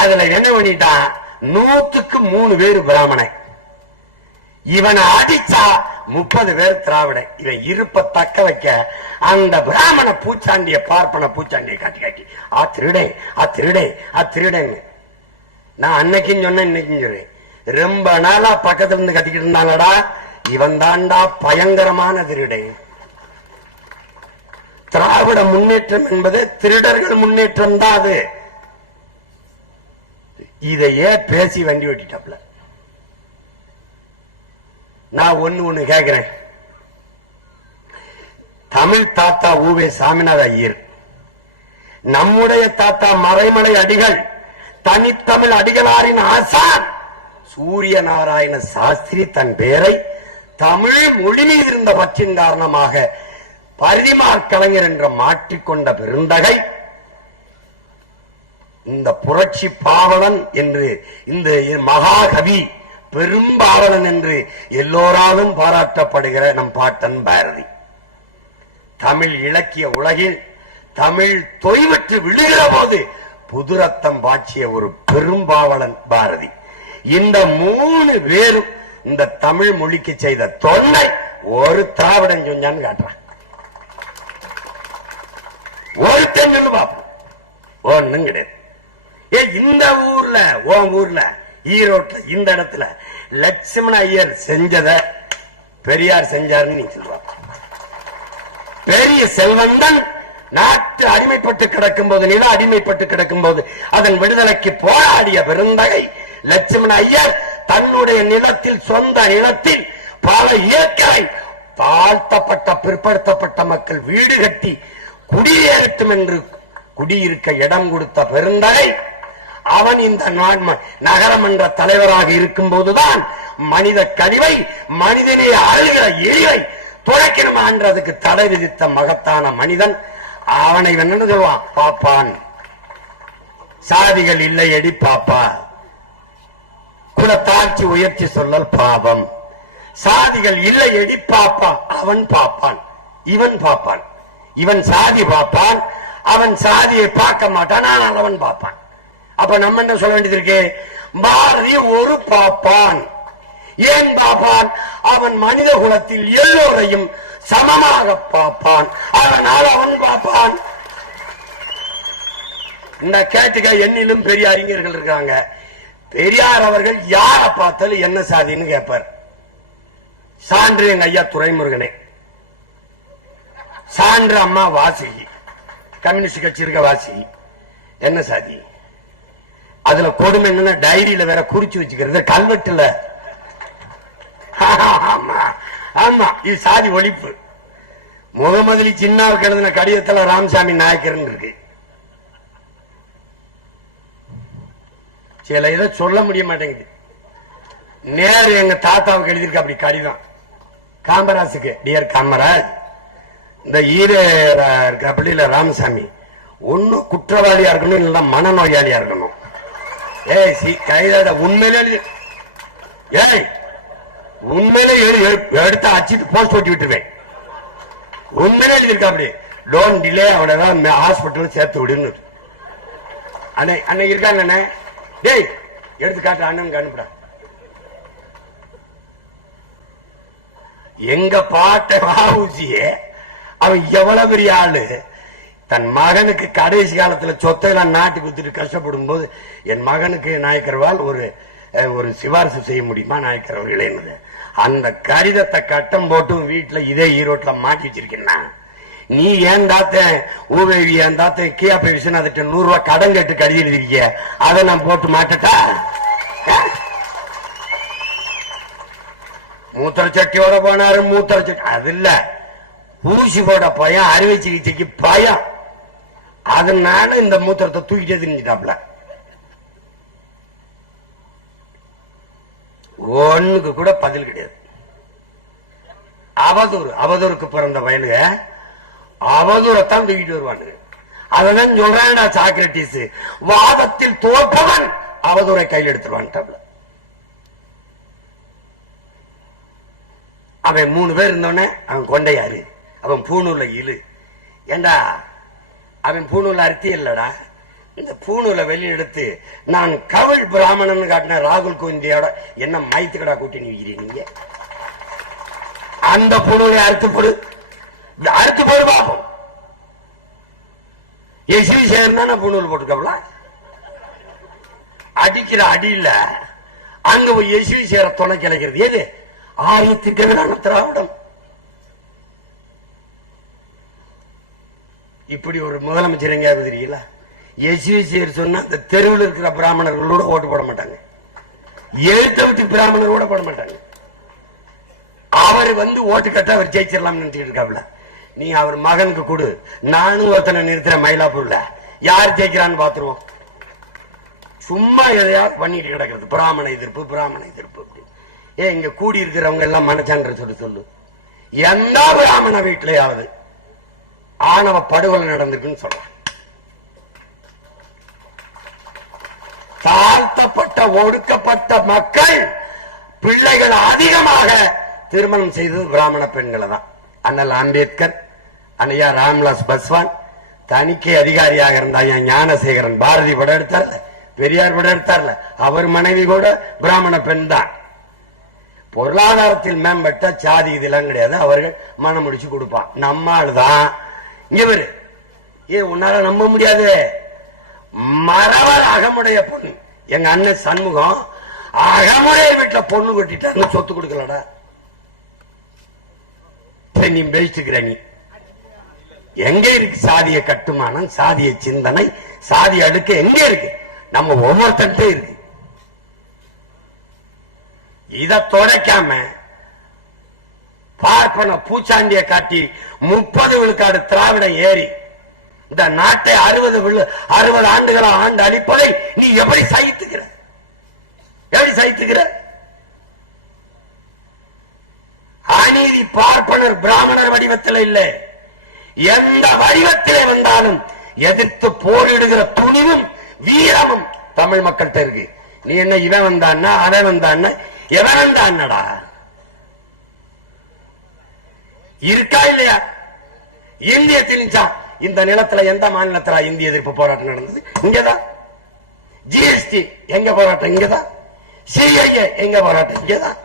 அதுல என்ன பண்ணிட்டான், 100க்கு 3 பேர் பிராமணன். இவனை அடிச்சா 30 பேர் திராவிட. இவன் இருப்ப தக்க வைக்க அந்த பிராமண பூச்சாண்டிய பார்ப்பன பூச்சாண்டிய காட்டி காட்டி திருடே திருடே திருடேன்னு. நான் அன்னைக்கும் சொன்னேன், இன்னைக்கும் சொல்றேன். ரொம்ப நாளா பக்கத்துல இருந்து கத்திக்கிட்டு இருந்தாங்கடா. இவன் தாண்டா பயங்கரமான திருடே. திராவிட முன்னேற்றம் என்பது திருடர்கள் முன்னேற்றம் தான். அது இதையே பேசி வண்டி ஓட்டிட்டாப்ல. நான் ஒண்ணு கேட்கிறேன். தமிழ் தாத்தா ஊவே சாமிநாத ஐயர், நம்முடைய தாத்தா மறைமலை அடிகள், தனித்தமிழ் அடிகளாரின் ஆசான் சூரிய நாராயண சாஸ்திரி தன் பெயரை தமிழ் மொழி மீது இருந்த பற்றின் காரணமாக பரிதிமார் கலைஞர் என்ற மாற்றிக்கொண்ட பெருந்தகை இந்த புரட்சி பாவலன் என்று, இந்த மகாகவி பெரும்பாவலன் என்று எல்லோராலும் பாராட்டப்படுகிற நம் பாட்டன் பாரதி. தமிழ் இலக்கிய உலகில் தமிழ் தொய்வற்று விழுகிற போது புது ரத்தம் பாய்ச்சிய ஒரு பெரும்பாவலன் பாரதி. இந்த 3 பேரும் இந்த தமிழ் மொழிக்கு செய்த தொல்லை ஒரு திராவிடன் செஞ்சான்னு காட்டுறான். ஒருத்தன் பார்ப்போம், ஒண்ணும் கிடையாது. இந்த ஊர்ல ஊர்ல ஈரோட்ல இந்த இடத்துல லட்சுமண ஐயர் செஞ்சத பெரியார் செஞ்சாருன்னு நீ சொல்லுவாங்க. பெரிய செல்வந்தன் நாட்டு அடிமைப்பட்டு கிடக்கும் போது, நில அடிமைப்பட்டு கிடக்கும் போது அதன் விடுதலைக்கு போராடிய பெருந்தகை லட்சுமண ஐயர் தன்னுடைய நிலத்தில், சொந்த நிலத்தில் பல ஏக்கரை தாழ்த்தப்பட்ட பிற்படுத்தப்பட்ட மக்கள் வீடு கட்டி குடியேறட்டும் என்று குடியிருக்க இடம் கொடுத்த பெருந்தகை அவன் இந்த நகரமன்ற தலைவராக இருக்கும் போதுதான் மனித கழிவை, மனிதனை அழுகிற எரிவை துடைக்கணுமான்றதுக்கு தடை விதித்த மகத்தான மனிதன். அவனை என்ன சொல்லுவான்? பாப்பான். சாதிகள் இல்லை எடி பாப்பா, குலத்தாட்சி உயர்ச்சி சொல்லல் பாவம். சாதிகள் இல்லை எடி பாப்பா, அவன் பாப்பான், இவன் பாப்பான். இவன் சாதி பாப்பான், அவன் சாதியை பார்க்க மாட்டான், ஆனால் அவன் பாப்பான். அப்ப நம்ம என்ன சொல்ல வேண்டியது இருக்கு? பாரதி ஒரு பாப்பான். ஏன் பாப்பான்? அவன் மனித குலத்தில் எல்லோரையும் சமமாக பார்ப்பான், அதனால் அவன் பார்ப்பான். இந்த கேட்டுக்க எண்ணிலும் பெரிய அறிஞர்கள் இருக்காங்க. பெரியார் அவர்கள் யாரை பார்த்தாலும் என்ன சாதின்னு கேட்பார். சான்று எங்க ஐயா துரைமுருகனே, சான்று அம்மா வாசுகி, கம்யூனிஸ்ட் கட்சி இருக்க வாசுகி, என்ன சாதி? அதுல கொடுமை என்னன்னா டைரியில வேற குறிச்சு வச்சுக்கிறது, கல்வெட்டுல. ஆமா, இது சாதி ஒழிப்பு. முகமதுலி சின்னாவுக்கு எழுதின கடிதத்தில் ராமசாமி நாயக்கர் இருக்கு. சில இதை சொல்ல முடிய மாட்டேங்குது. நேரு எங்க தாத்தாவுக்கு எழுதியிருக்க அப்படி கடிதம் காமராஜுக்கு. டியர் காமராஜ், இந்த ஈர ராமசாமி ஒண்ணு குற்றவாளியா இருக்கணும், இல்ல மனநோயாளியா இருக்கணும். கைதாட உண்மையிலே உண்மையிலே எடுத்து அச்சிட்டு போஸ்ட் ஓட்டி விட்டுருவேன். உண்மையிலே எழுதியிருக்கா அப்படி. டோன்ட் டிலே, அவ்வளவுதான் ஹாஸ்பிட்டல் சேர்த்து விடுன்னு. அன்னைக்கு இருக்காங்க. டேய் எடுத்து காட்டு, அண்ணனுக்கு அனுப்புடா. எங்க பாட்ட வாவுசியே அவன் எவ்வளவு பெரிய ஆளு. தன் மகனுக்கு கடைசி காலத்துல சொத்தையெல்லாம் நாட்டுக்கு வித்துட்டு கஷ்டப்படும் போது, என் மகனுக்கு நாயக்கர்வால் ஒரு சிபாரிசு செய்ய முடியுமா நாயக்கர் அவர்களே? அந்த கடிதத்தை கட்டம் போட்டு வீட்டுல இதே ஈரோட்ல மாட்டி வச்சிருக்கேன்னா, நீ ஏன் தாத்த ஊவேவி ஏன் தாத்த கியாப்பை விஸ்வநாதன் 100 ரூபாய் கடன் கேட்டு கடிதம் எழுதிருக்கிய, அதை நான் போட்டு மாட்டட்டா? மூத்திர சட்டியோட போனாரு. மூத்திர சட்டி அது இல்ல, ஊசி போட பயம், அறுவை சிகிச்சைக்கு பயம். அதனால இந்த மூத்திரத்தை தூக்கிட்டே திரிஞ்சிட்டாப்ல. ஒண்ணுக்கு கூட பதில் கிடையாது. அவதூறுக்கு பிறந்த வயலுக அவதூறத்தான் தூக்கிட்டு வருவானுங்க. அதான் சொல்றான்டா சாக்ரட்டிஸ், வாதத்தில் தோற்பவன் அவதூறை கையில் எடுத்துருவான். அவன் 3 பேர் இருந்தோடனே அவன் கொண்டையாரு, அவன் பூணூர்ல இழு. ஏண்டா அவன் பூணூர்ல அர்த்தி இல்லடா, இந்த பூணூல வெளியே எடுத்து நான் கவல் பிராமணன் காட்டின ராகுல் கோவிந்தியோட என்ன மைத்துக்கடா கூட்டி நீங்க அந்த பூணூலை அறுத்து போடு பாப்போம். எஸ்வி சேர்ந்தா பூணூல் போட்டுக்கல அடிக்கிற அடியில அங்க போய் எஸ்வி சேர துணை கிடைக்கிறது எது? ஆரியத்துக்கு எதிரான திராவிடம். இப்படி ஒரு முதலமைச்சர் எங்கேயாவது தெரியல? எஸ்விசியர் சொன்னா அந்த தெருவில் இருக்கிற பிராமணர்களோட ஓட்டு போட மாட்டாங்க, எழுத்த விட்டு பிராமணர் கூட போட மாட்டாங்க. அவர் ஓட்டு கட்ட அவர் ஜெயிச்சிடலாம் நினைச்சிட்டு இருக்காப்ல. நீ அவர் மகனுக்கு கொடு, நானும் ஒருத்தனை நிறுத்துறேன் மயிலாப்பூர்ல, யார் ஜெயிக்கிறான்னு பாத்துருவோம். சும்மா எதையாவது பண்ணிட்டு கிடக்கிறது, பிராமண எதிர்ப்பு. இங்க கூடி இருக்கிறவங்க எல்லாம் மனச்சான்ற சொல்லு. எந்த பிராமண வீட்டிலேயாவது ஆணவ படுகொலை நடந்திருக்குன்னு சொல்றான். தாழ்த்தப்பட்ட ஒடுக்கப்பட்ட மக்கள் பிள்ளைகள் அதிகமாக திருமணம் செய்தது பிராமண பெண்களை தான். அண்ணல் அம்பேத்கர், அண்ணையா ராம்விலாஸ் பஸ்வான், தணிக்கை அதிகாரியாக இருந்த ஞானசேகரன், பாரதி படம் எடுத்தார், பெரியார் படம் எடுத்தார்ல, அவர் மனைவி கூட பிராமண பெண் தான். பொருளாதாரத்தில் மேம்பட்ட சாதி இதெல்லாம் கிடையாது, அவர்கள் மனம் முடிச்சு கொடுப்பான். நம்ம ஆளுதான் இங்க உன்னால நம்ப முடியாது. மறவர் அகமுடைய பொண்ணு, எங்க அண்ணன் சண்முகம் அகமுடைய வீட்டுல பொண்ணு கட்டிட்டு சொத்து கொடுக்கலடா. நீ பேசிட்டுக்கிற, நீ எங்க இருக்கு சாதிய கட்டுமானம், சாதிய சிந்தனை, சாதிய அடுக்கு எங்க இருக்கு? நம்ம ஒவ்வொருத்தன்ட்டே இருக்கு. இத தொலைக்காம பார்ப்பன பூச்சாண்டிய காட்டி 30 விழுக்காடு திராவிடம் ஏறி இந்த நாட்டை 60 ஆண்டுகளா ஆண்டு அளிப்பதை நீ எப்படி சகித்துக்கிற? எப்படி சகித்துக்கிற? அநீதி பார்ப்பனர் பிராமணர் வடிவத்தில் இல்லை, எந்த வடிவத்திலே வந்தாலும் எதிர்த்து போரிடுகிற துணிவும் வீரமும் தமிழ் மக்கள்கிட்ட இருக்கு. நீ என்ன இவன் வந்தான்னா அவன் வந்தான்னா எவன் வந்தான்னடா இருக்கா இல்லையா? இந்திய திணிச்சா இந்த நிலத்துல எந்த மாநிலத்துல இந்திய எதிர்ப்பு போராட்டம் நடந்தது? இங்கதான். ஜிஎஸ்டி எங்க போராட்டம்? இங்கதான். சிஐஏ எங்க போராட்டம்? இங்கதான்.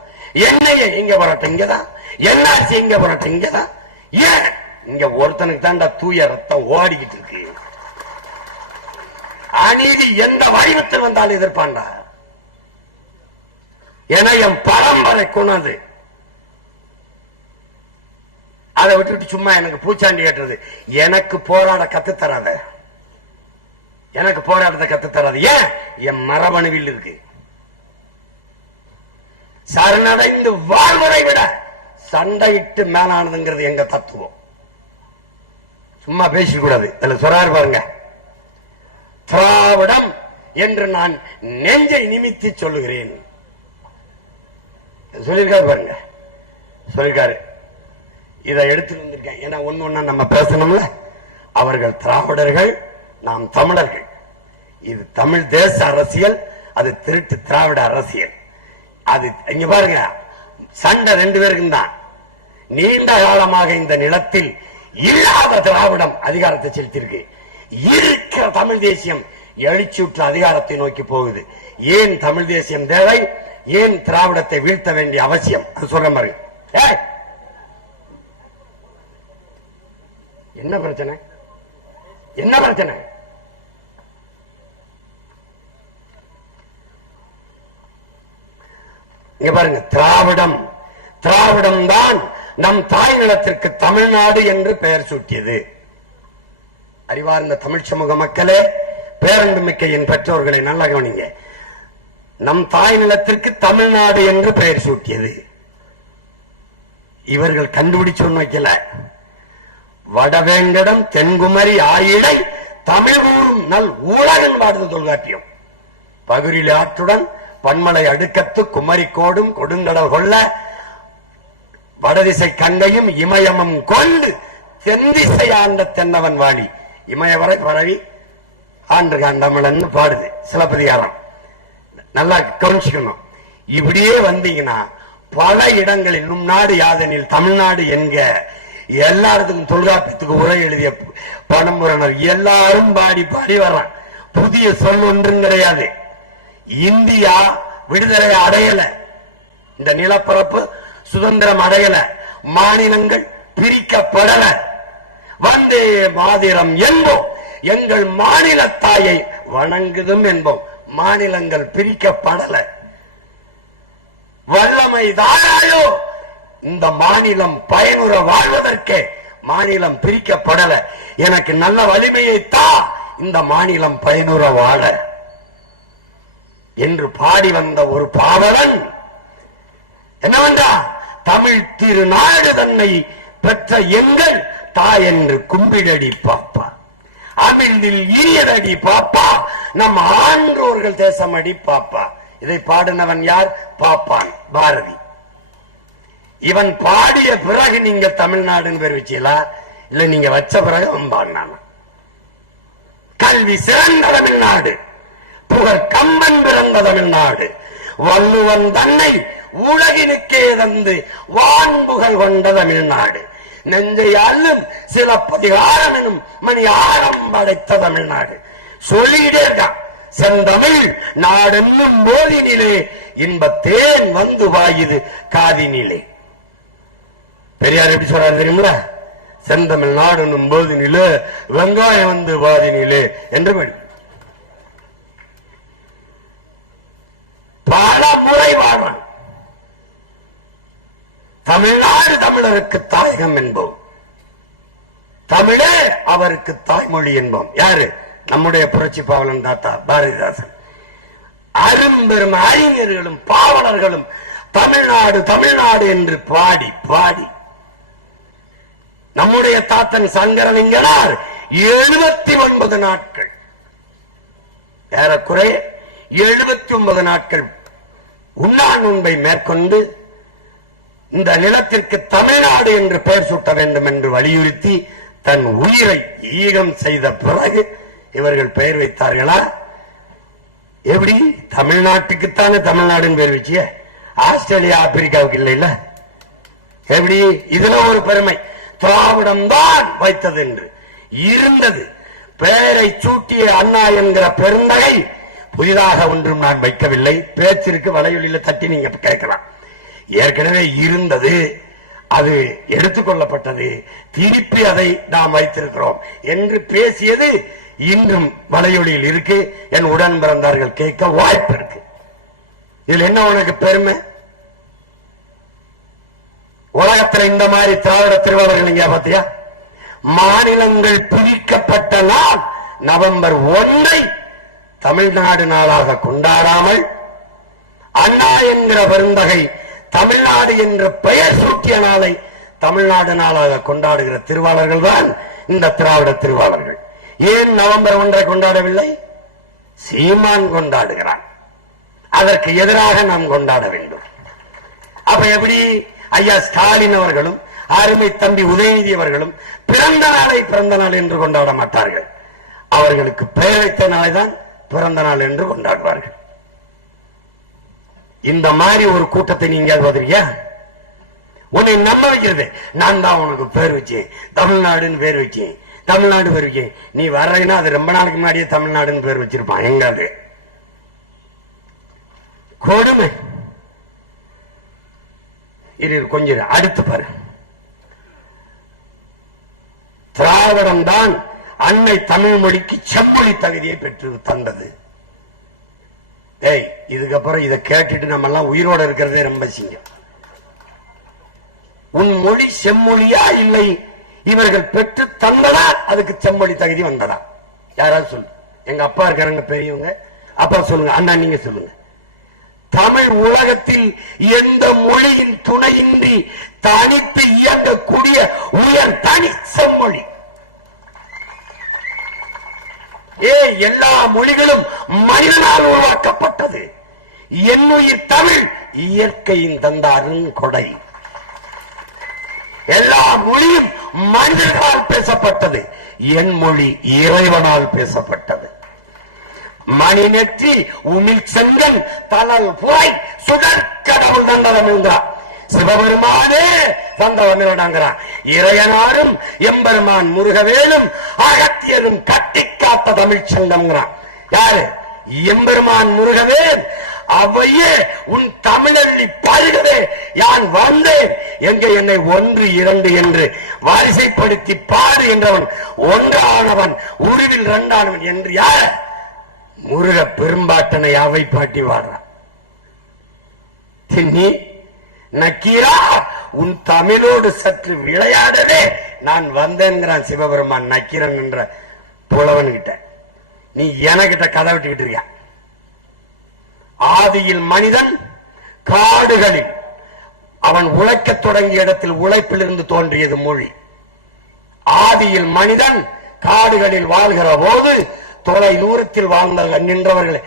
என்ஐஏ எங்க போராட்டம்? இங்கதான். என்ஆர்சி எங்க போராட்டம்? இங்கதான். ஏன் இங்க ஒருத்தனுக்கு தாண்டா தூய ரத்தம் ஓடிக்கிட்டு இருக்கு. அநீதி எந்த வடிவத்தில் வந்தாலும் எதிர்ப்பாண்டா. என என் பரம்பரை கொண்டது. அதை விட்டுட்டு சும்மா எனக்கு பூச்சாண்டி கேட்டது. எனக்கு போராட கத்து தராத, எனக்கு போராட்டத்தை கத்து தராது. ஏன்? என் மரபணுவில் இருக்கு. சரணடைந்து வாழ்வதை விட சண்டையிட்டு மேலானதுங்கிறது எங்க தத்துவம். சும்மா பேசக்கூடாது. இதுல சொல்றாரு பாருங்க, திராவிடம் என்று நான் நெஞ்சை நிமித்தி சொல்லுகிறேன். சொல்லிருக்காரு பாருங்க, சொல்லிருக்காரு. இதை எடுத்து வந்திருக்கேன். ஏன்னா ஒண்ணு நம்ம பேசணும்ல. அவர்கள் திராவிடர்கள், நாம் தமிழர்கள். இது தமிழ் தேச அரசியல், அது திருட்டு திராவிட அரசியல். அது இங்க பாருங்க, சண்டை 2 பேருக்கும் தான். நீண்ட காலமாக இந்த நிலத்தில் இல்லாத திராவிடம் அதிகாரத்தை செலுத்தியிருக்கு. இருக்கிற தமிழ் தேசியம் எழுச்சியுற்ற அதிகாரத்தை நோக்கி போகுது. ஏன் தமிழ் தேசியம் தேவை? ஏன் திராவிடத்தை வீழ்த்த வேண்டிய அவசியம்? அது சொல்ற மாதிரி. என்ன பிரச்சனை? என்ன பிரச்சனை? இங்க பாருங்க, திராவிடம் தான் நம் தாய் நிலத்திற்கு தமிழ்நாடு என்று பெயர் சூட்டியது. அறிவார்ந்த தமிழ் சமூக மக்களே, பேரன்பு மிக்க என் பெற்றோர்களை நல்லா கவனிங்க. நம் தாய் நிலத்திற்கு தமிழ்நாடு என்று பெயர் சூட்டியது இவர்கள் கண்டுபிடிச்சு வைக்கல. வடவேங்கடம் தென்குமரி ஆயிடை தமிழ் ஊரும் நல் ஊழகன் பாடுது தொல்காப்பியம். பகுரில் ஆற்றுடன் பன்மலை அடுக்கத்து குமரிக்கோடும் கொடுங்கடல் கொள்ள வடதிசை கங்கையும் இமயமும் கொண்டு தென்திசை ஆண்ட தென்னவன் வாழி இமயவரை பரவி ஆண்டு காண்டமலன் பாடுது சிலப்பதிகாரம். நல்லா கவனிச்சுக்கணும். இப்படியே வந்தீங்கன்னா பல இடங்களில் இன்னும் நாடு யாதெனில் தமிழ்நாடு என்க எல்லாத்துக்கும் தொல்காப்பியத்துக்கு உரை எழுதிய பணம்புறனர் எல்லாரும் பாடி பாடி வர்றான். புதிய சொல் ஒன்றும் கிடையாது. இந்தியா விடுதலை அடையல, இந்த நிலப்பரப்பு சுதந்திரம் அடையல, மாநிலங்கள் பிரிக்கப்படல. வந்தே மாதிரம் என்போம், எங்கள் மாநில தாயை வணங்குதும் என்போம். மாநிலங்கள் பிரிக்கப்படல. வல்லமை தாராயோ இந்த மாநிலம் பயனுற வாழ்வதற்கு மாநிலம் பிரிக்கப்படல. எனக்கு நல்ல வலிமையை தா இந்த மாநிலம் பயனுற வாழ என்று பாடி வந்த ஒரு பாவலன் என்னவென்றா, தமிழ் திருநாடு தன்னை பெற்ற எங்கள் தாய் என்று கும்பிடடி பாப்பா, அமிழ்தில் இனியதடி பாப்பா, நம் ஆன்றோர்கள் தேசமடி பாப்பா. இதை பாடினவன் யார்? பாப்பான், பாரதி. இவன் பாடிய பிறகு நீங்க தமிழ்நாடுன்னு பேர் வச்சீங்களா? இல்ல நீங்க வச்ச பிறகு அவன் பாடினான். கல்வி சிறந்த தமிழ்நாடு, புகழ் கம்பன் பிறந்த தமிழ்நாடு, வள்ளுவன் தன்னை உலகினுக்கே தந்து வான்புகழ் கொண்ட தமிழ்நாடு, நெஞ்சை அள்ளும் சிலப்பதிகாரம் எனும் மணி ஆரம் படைத்த தமிழ்நாடு. சொல்லிக்கிட்டே இருக்கான். செந்தமிழ் நாடென்னும் போதினிலே இன்பத்தேன் வந்து வாயுது காதினிலே. பெரியார் எப்படி சொல்றாரு தெரியுங்களா? செந்தமிழ் நாடென்னும் போதினிலே வெங்காயம் வந்து வாதினிலே என்று பல முறை வாழ்வான். தமிழ்நாடு தமிழருக்கு தாயகம் என்போம், தமிழே அவருக்கு தாய்மொழி என்போம். யாரு? நம்முடைய புரட்சி பாவலன் தாத்தா பாரதிதாசன். அரும்பெரும் அறிஞர்களும் பாவலர்களும் தமிழ்நாடு தமிழ்நாடு என்று பாடி பாடி நம்முடைய தாத்தன் சங்கரலிங்கனார் 79 நாட்கள், ஏறக்குறைய 79 நாட்கள் உண்ணா நோன்பை மேற்கொண்டு இந்த நிலத்திற்கு தமிழ்நாடு என்று பெயர் சூட்ட வேண்டும் என்று வலியுறுத்தி தன் உயிரை ஈகம் செய்த பிறகு இவர்கள் பெயர் வைத்தார்களா? எப்படி? தமிழ்நாட்டுக்குத்தானே தமிழ்நாடுன்னு பேர் வச்சிய, ஆஸ்திரேலியா ஆப்பிரிக்காவுக்கு இல்லைல்ல. எப்படி? இதுல ஒரு பெருமை. திராவிடம் தான் வைத்தது என்று இருந்தது. பெயரை சூட்டிய அண்ணா என்கிற பெருந்தகை புதிதாக ஒன்றும் நான் வைக்கவில்லை. பேச்சிற்கு வலையொலியில தட்டி நீங்க கேட்கலாம். ஏற்கனவே இருந்தது, அது எடுத்துக்கொள்ளப்பட்டது, திருப்பி அதை நாம் வைத்திருக்கிறோம் என்று பேசியது இன்றும் வலையொலியில் இருக்கு. என் உடன் பிறந்தார்கள் கேட்க வாய்ப்பு இருக்கு. இதுல என்ன உனக்கு பெருமை? உலகத்தில் இந்த மாதிரி திராவிட திருவாளர்கள் நீங்க பாத்தியா? மாநிலங்கள் பிரிக்கப்பட்ட நாள் நவம்பர் 1 தமிழ்நாடு நாளாக கொண்டாடாமல் அண்ணா என்கிற பெருந்தகை தமிழ்நாடு என்ற பெயர் சூட்டிய நாளை தமிழ்நாடு நாளாக கொண்டாடுகிற திருவாளர்கள் தான் இந்த திராவிட திருவாளர்கள். ஏன் நவம்பர் 1 கொண்டாடவில்லை? சீமான் கொண்டாடுகிறான். அதற்கு எதிராக நாம் கொண்டாட வேண்டும். அப்ப எப்படி? ஐயா ஸ்டாலின் அவர்களும் அருமை தம்பி உதயநிதி அவர்களும் பிறந்த நாளை பிறந்த நாள் என்று கொண்டாட மாட்டார்கள். அவர்களுக்கு பெயர் வைத்த நாளை தான் பிறந்த நாள் என்று கொண்டாடுவார்கள். இந்த மாதிரி ஒரு கூட்டத்தை நீங்க பார்த்திருக்கியா? உன்னை நம்ப வைக்கிறது. நான் தான் உனக்கு பேர் வச்சேன், தமிழ்நாடுன்னு பேர் வச்சேன், தமிழ்நாடு பேர் வச்சேன். நீ வர்றீங்கன்னா அது ரொம்ப நாளைக்கு முன்னாடியே தமிழ்நாடுன்னு பேர் வச்சிருப்பான். எங்க அது கொடுமை. இது கொஞ்சம் அடுத்து பாரு. திராவிடம் தான் அன்னை தமிழ் மொழிக்கு செம்மொழி தகுதியை பெற்று தந்தது. ஏய், இதுக்கப்புறம் இதை கேட்டுட்டு நம்ம எல்லாம் உயிரோட இருக்கிறதே ரொம்ப சிங்கம். உன் மொழி செம்மொழியா இல்லை இவர்கள் பெற்று தந்ததா அதுக்கு செம்மொழி தகுதி வந்ததா? யாராவது சொல்லு. எங்க அப்பா இருக்காருங்க பெரியவங்க, அப்பா சொல்லுங்க. அண்ணா நீங்க சொல்லுங்க. தமிழ் உலகத்தில் எந்த மொழியின் துணையின்றி தனித்து இயங்கக்கூடிய உயர் தனி செம்மொழி. எல்லா மொழிகளும் மனிதனால் உருவாக்கப்பட்டது. என்னுயிர் தமிழ் இயற்கையின் தந்த அருங்கொடை. எல்லா மொழியும் மனிதர்களால் பேசப்பட்டது. என் மொழி இறைவனால் பேசப்பட்டது. மணி நெற்றி உமிழ் செங்கன் தளல் புரை சுடர் கடவுள் தந்தவன்கிறார். சிவபெருமானே தந்தவன்கிறான். இறையனாரும் எம்பெருமான் முருகவேலும் அகத்தியரும் கட்டி காத்த தமிழ் சங்கம்ங்கிறான். யாரு? எம்பெருமான் முருகவேல். அவையே உன் தமிழள்ளி பருகவே யான் வந்தேன். எங்க என்னை 1, 2 என்று வரிசைப்படுத்தி பாடு என்றவன் ஒன்றானவன் உருவில் 2ஆனவன் என்று யார்? முருக பெரும்பாட்டனை அவை பாட்டி வாடுறான். தின்னி நக்கீரா உன் தமிழோடு சற்று விளையாடவே நான் வந்தேன்கிறான் சிவபெருமான் நக்கீரன் என்ற புலவன் கிட்ட. நீ எனக்கிட்ட கதை விட்டுக்கிட்டு இருக்க. ஆதியில் மனிதன் காடுகளில் அவன் உழைக்க தொடங்கிய இடத்தில் உழைப்பிலிருந்து தோன்றியது மொழி. ஆதியில் மனிதன் காடுகளில் வாழ்கிற போது தொலை தூரத்தில் வாழ்ந்த நின்றவர்களை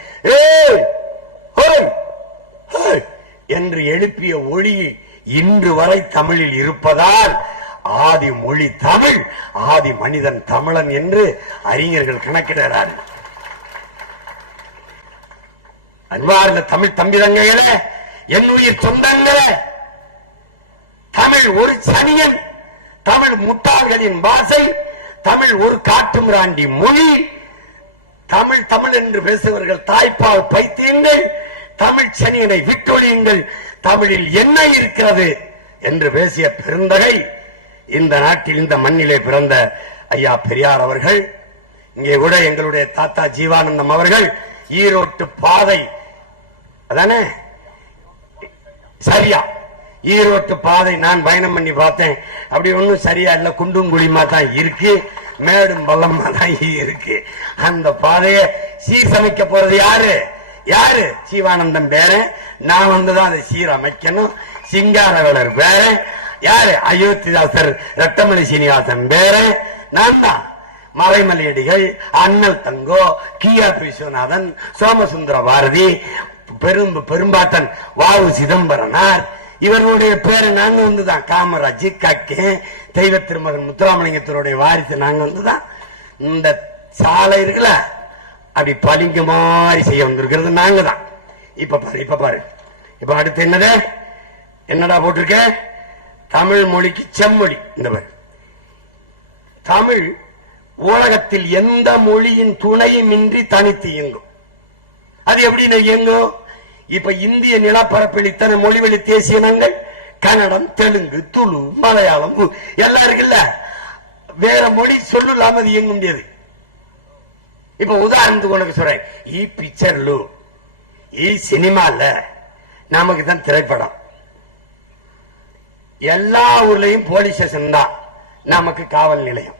என்று எழுப்பிய ஒளி இன்று வரை தமிழில் இருப்பதால் ஆதி மொழி தமிழ், ஆதி மனிதன் தமிழன் என்று அறிஞர்கள் கணக்கிடுகிறார்கள். அன்பார்ந்த தமிழ் தம்பிதங்களே, என் உயிர் சொந்தங்களே, தமிழ் ஒரு சனியன், தமிழ் முட்டாள்களின் பாசை, தமிழ் ஒரு காட்டுமிராண்டி மொழி, தமிழ் தமிழ் என்று பேசுபவர்கள் தாய்ப்பால் பைத்தியங்கள், தமிழ் சனியனை விட்டொழியுங்கள், தமிழில் என்ன இருக்கிறது என்று பேசிய பெருந்தகை இந்த நாட்டில் இந்த மண்ணிலே பிறந்த ஐயா பெரியார் அவர்கள். இங்கே கூட எங்களுடைய தாத்தா ஜீவானந்தம் அவர்கள் ஈரோட்டு பாதை அதானே சரியா, ஈரோட்டு பாதை நான் பயணம் பண்ணி பார்த்தேன். அப்படி ஒன்னும் சரியா இல்ல, குண்டும் குழிமா தான் இருக்கு, மேடும் பள்ளமா தான் இருக்கு. அந்த பாதையை சீர்சமைக்க போறது யாரு யாரு? ஜீவானந்தம் பேர. நான் வந்துதான் அதை சீரமைக்கணும். சிங்காரவேலர் பேர. யாரு? அயோத்திதாசர் ரத்தமணி சீனிவாசன் பேர. நான் தான். மறைமலையடிகள், அண்ணல் தங்கோ, கிஆர் விஸ்வநாதன், சோமசுந்தர பாரதி, பெரும்பாட்டன் வாவு சிதம்பரனார், இவர்களுடைய பேரை நாங்க வந்துதான். காமராஜ், கக்கே, தெய்வ திருமகன் முத்துராமலிங்கத்தினுடைய வாரிசு நாங்க வந்துதான். இந்த சாலை இருக்குல்ல, அப்படி பளிங்கு மாதிரி செய்ய வந்திருக்கிறது நாங்க தான். இப்ப பாரு இப்ப அடுத்து என்னடா போட்டிருக்க? தமிழ் மொழிக்கு செம்மொழி. இந்த தமிழ் உலகத்தில் எந்த மொழியின் துணையும் இன்றி தனித்து இயங்கும். அது எப்படி இயங்கும்? இப்ப இந்திய நிலப்பரப்பில் இத்தனை மொழிவழி தேசிய இனங்கள், கன்னடம், தெலுங்கு, துளு, மலையாளம் எல்லாம் இருக்குல்ல. வேற மொழி சொல்லாம அது இயங்க முடியாது. இப்ப உதாரணத்துக்கு உனக்கு சொல்றேன், பிக்சர்லு சினிமால நமக்கு தான் திரைப்படம். எல்லா ஊர்லயும் போலீஸ் ஸ்டேஷன் தான் நமக்கு காவல் நிலையம்.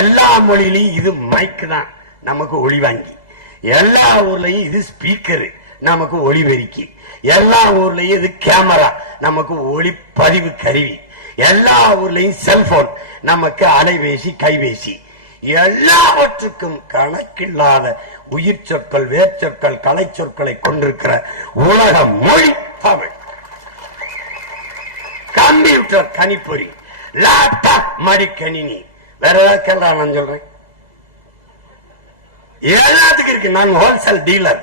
எல்லா மொழியிலையும் இது மைக் தான் நமக்கு ஒளி வாங்கி. எல்லா ஊர்லயும் இது ஸ்பீக்கரு நமக்கு ஒளிபெருக்கி. எல்லா ஊர்லயும் இது கேமரா நமக்கு ஒளிப்பதிவு கருவி. எல்லா ஊர்லயும் செல்போன் நமக்கு அலைபேசி, கைபேசி. எல்லாவற்றுக்கும் கணக்கில்லாத உயிர் சொற்கள், வேர்ச்சொற்கள், கலை சொற்களை கொண்டிருக்கிற உலக மொழி தமிழ். கம்ப்யூட்டர் கணிப்பொறி, லேப்டாப் மடிக்கணினி, வேற ஏதாவது கேள்றா? நான் சொல்றேன் எல்லாத்துக்கும் இருக்கு. நான் ஹோல்சேல் டீலர்.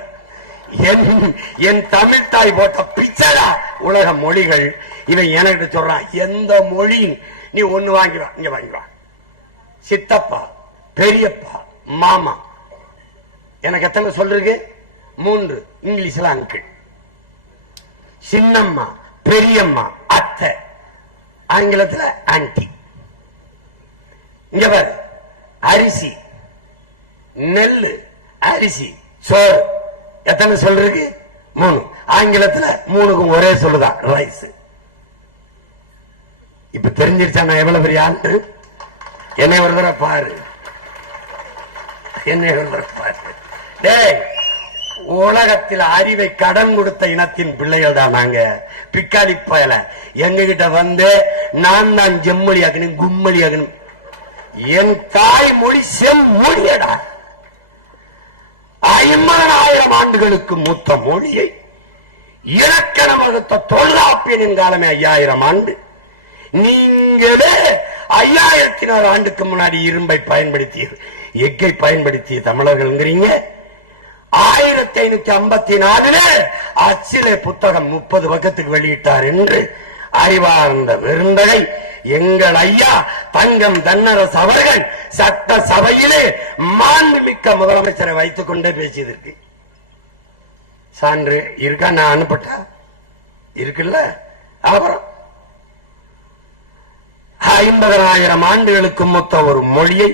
என் தமிழ் தாய் போட்ட பிச்சரா உலக மொழிகள். இவன் எனக்கு சொல்றான், எந்த மொழி நீ ஒண்ணு வாங்கிவா, இங்க வாங்கிவா. சித்தப்பா, பெரியப்பா, மாமா. எனக்கு எத்தனை சொல்றீங்க? 3. இங்கிலீஷ்ல அங்கிள். சின்னம்மா, பெரியம்மா, அத்தை. ஆங்கிலத்துல ஆன்டி. இங்க பாரு, அரிசி, நெல்லு, அரிசி, சோறு. எத்தனை சொல்றீங்க? 3. ஆங்கிலத்துல 3க்கும் ஒரே சொல்லுதான், ரைஸ். இப்ப தெரிஞ்சிருச்சா நான் எவ்வளவு பெரிய ஆண்டு? என்னை ஒரு தடவை பாரு, என்னை ஒரு தடவை பாரு. டேய், உலகத்தில் அறிவை கடன் கொடுத்த இனத்தின் பிள்ளைகள் தான் நாங்க. பிக்காளி பயல எங்க கிட்ட வந்து நான் தான் ஜெம்மொழி ஆக்கணும், கும்மொழி ஆக்கணும். என் தாய்மொழி செம்மொழியடா. 50,000 ஆண்டுகளுக்கு மூத்த மொழியை இலக்கணம் வகுத்த தொல்காப்பியனின் காலமே 5000 ஆண்டு. நீங்களே 5400 ஆண்டுக்கு முன்னாடி இரும்பை பயன்படுத்திய, எக்கை பயன்படுத்திய தமிழர்கள்ங்கிறீங்க. 1554 அச்சிலே புத்தகம் 30 பக்கத்துக்கு வெளியிட்டார் என்று அறிவார்ந்த விருந்தகை எங்கள் ஐயா தங்கம் தன்னரசு அவர்கள் சட்ட சபையிலே மாண்புமிக்க முதலமைச்சரை வைத்துக் கொண்டே பேசியதற்கு சான்று இருக்கா? நான் அனுப்பட்டா இருக்குல்ல. அப்புறம் 50,000 ஆண்டுகளுக்கு மொத்த ஒரு மொழியை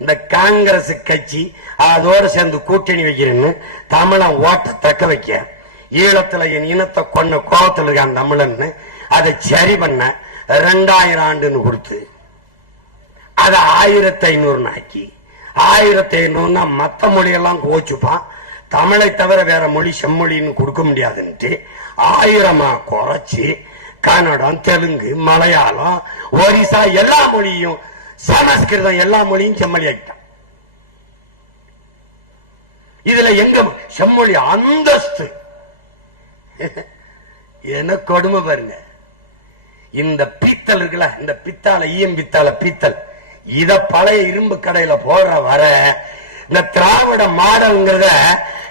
இந்த காங்கிரஸ் கட்சி அதோடு சேர்ந்து கூட்டணி வைக்கிறேன்னு தமிழன் ஓட்ட தக்க வைக்க, ஈழத்துல என் இனத்தை கொண்ட கோபத்தில் இருக்கான் தமிழன்னு அதை சரி பண்ண 2000 ஆண்டுன்னு கொடுத்து அதை 1500 ஆக்கி, 1500 மத்த மொழியெல்லாம் கோச்சுப்பான். தமிழை தவிர வேற மொழி செம்மொழின்னு கொடுக்க முடியாதுன்ட்டு 1000 குறைச்சி கன்னடம், தெலுங்கு, மலையாளம், ஒரிசா எல்லா மொழியும், சமஸ்கிருதம் எல்லா மொழியும் செம்மொழி ஆகிட்டான். இதுல எங்க செம்மொழி அந்தஸ்து என்ன கொடுமை பாருங்க. இந்த பீத்தல் இருக்குல்ல, இந்த பித்தால ஈயம்பித்தால பீத்தல், இத பழைய இரும்பு கடையில போடுற வர இந்த திராவிட மாடல்ங்கிறத,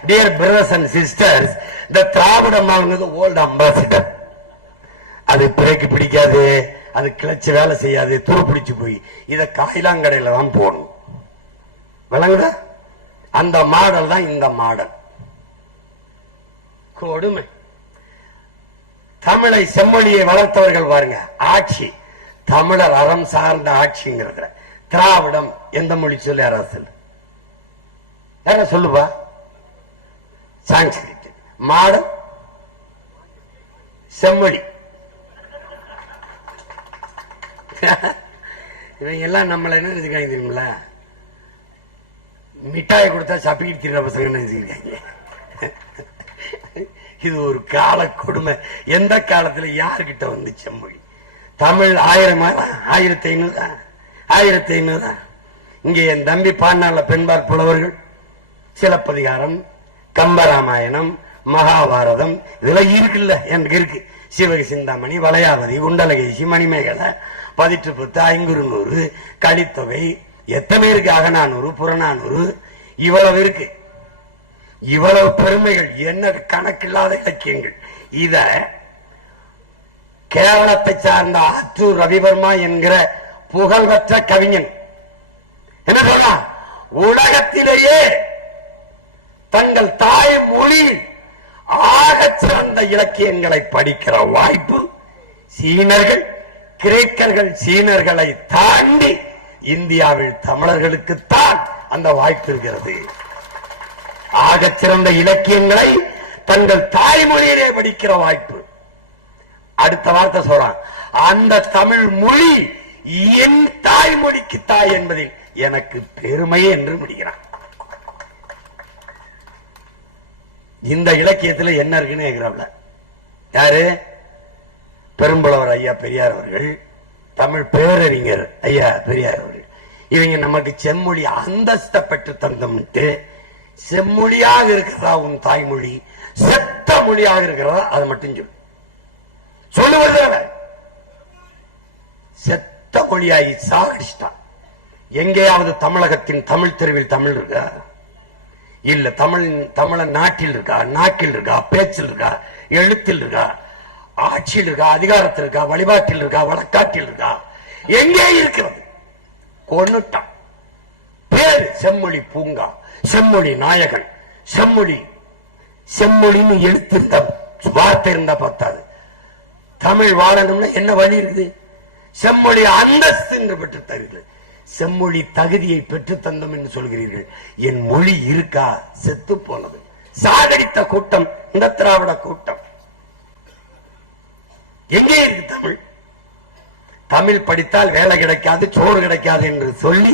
டியர் பிரதர்ஸ் அண்ட் சிஸ்டர்ஸ், இந்த திராவிட மாடல்ங்கிறது ஓல்டு அம்பாசிடர். அது பிரேக்கு பிடிக்காது, அது கிளச்சு வேலை செய்யாது, துரு பிடிச்சு போய் இத காயிலாங்கடையில தான் போடணும். விளங்குதா? அந்த மாடல் தான் இந்த மாடல். கொடுமை. தமிழை செம்மொழியை வளர்த்தவர்கள் பாருங்க. ஆட்சி தமிழர் அறம் சார்ந்த ஆட்சிங்கிறத. திராவிடம் எந்த மொழி சொல்லு? யாராவது யார சொல்லுவா? சான்ஸ்கிரிட். மாடல் செம்மொழி. இவங்க எல்லாம் நம்மள என்ன நினைச்சுக்காங்க தெரியுமில்ல? மிட்டாயை கொடுத்தா சப்பிக்கிட்டு தின்ற பசங்க நினைச்சுக்காங்க. இது ஒரு கால கொடுமை. எந்த காலத்துல யாருக்கிட்ட வந்து செம்மொழி? தமிழ் 1500 தான். இங்கே என் தம்பி பாண்ணால பெண்பால் புலவர்கள் சிலப்பதிகாரம், கம்பராமாயணம், மகாபாரதம் இதெல்லாம் இருக்குல்ல, எனக்கு இருக்கு. சிவகி சிந்தாமணி, வளையாவதி, குண்டலகேசி, மணிமேகலை, 18 500 கலித்தொகை எத்தனை இருக்கு? அகநானூறு, புறநானூறு, இவ்வளவு இருக்கு. இவ்வளவு பெருமைகள், என்ன கணக்கில்லாத இலக்கியங்கள். இத கேரளத்தை சார்ந்த ஆத்தூர் ரவிவர்மா என்கிற புகழ்பெற்ற கவிஞன் என்ன சொல்றா? உலகத்திலேயே தங்கள் தாய் மொழியில் ஆக சிறந்த இலக்கியங்களை படிக்கிற வாய்ப்பு சீனர்கள், கிரேக்கர்கள், சீனர்களை தாண்டி இந்தியாவில் தமிழர்களுக்குத்தான் அந்த வாய்ப்பு இருக்கிறது. ஆக சிறந்த இலக்கியங்களை தங்கள் தாய்மொழியிலே படிக்கிற வாய்ப்பு. அடுத்த வார்த்தை சொல்றான், அந்த தமிழ் மொழி என் தாய்மொழிக்கு தாய் என்பதில் எனக்கு பெருமை என்று முடிகிறான். இந்த இலக்கியத்தில் என்ன இருக்குன்னு கேட்கிறாப்ல. யாரு? பெரும்புலவர் ஐயா பெரியார் அவர்கள், தமிழ் பேரறிஞர் ஐயா பெரியார் அவர்கள். இவங்க நமக்கு செம்மொழி அந்தஸ்தை பெற்று தந்தம்ட்டு, செம்மொழியாக இருக்கிறதா உன் தாய்மொழி, செத்த மொழியாக இருக்கிறதா அதை மட்டும் சொல்லுவது. செத்த மொழியாகி சாகடிச்சிட்டான். எங்கேயாவது தமிழகத்தின் தமிழ் தெருவில் தமிழ் இருக்கா? இல்ல. தமிழன் நாட்டில் இருக்கா? நாக்கில் இருக்கா? பேச்சில் இருக்கா? எழுத்தில் இருக்கா? ஆட்சியில் இருக்கா? அதிகாரத்தில் இருக்கா? வழிபாட்டில் இருக்கா? வழக்காட்டில் இருக்கா? எங்கே இருக்கிறது? கொன்னுட்டான். பேரு செம்மொழி பூங்கா, செம்மொழி நாயகன், செம்மொழின்னு எழுத்திருந்த வார்த்தை இருந்தா பார்த்தாது. தமிழ் வாழணும்னா என்ன வழி இருக்குது? செம்மொழி அந்தஸ்து என்று பெற்று தருகிறது. செம்மொழி தகுதியை பெற்று தந்தோம் என்று சொல்கிறீர்கள். என் மொழி இருக்கா? செத்து போனது. சாகடித்த கூட்டம் இந்த திராவிட கூட்டம். எங்கே இருக்கு தமிழ்? தமிழ் படித்தால் வேலை கிடைக்காது, சோறு கிடைக்காது என்று சொல்லி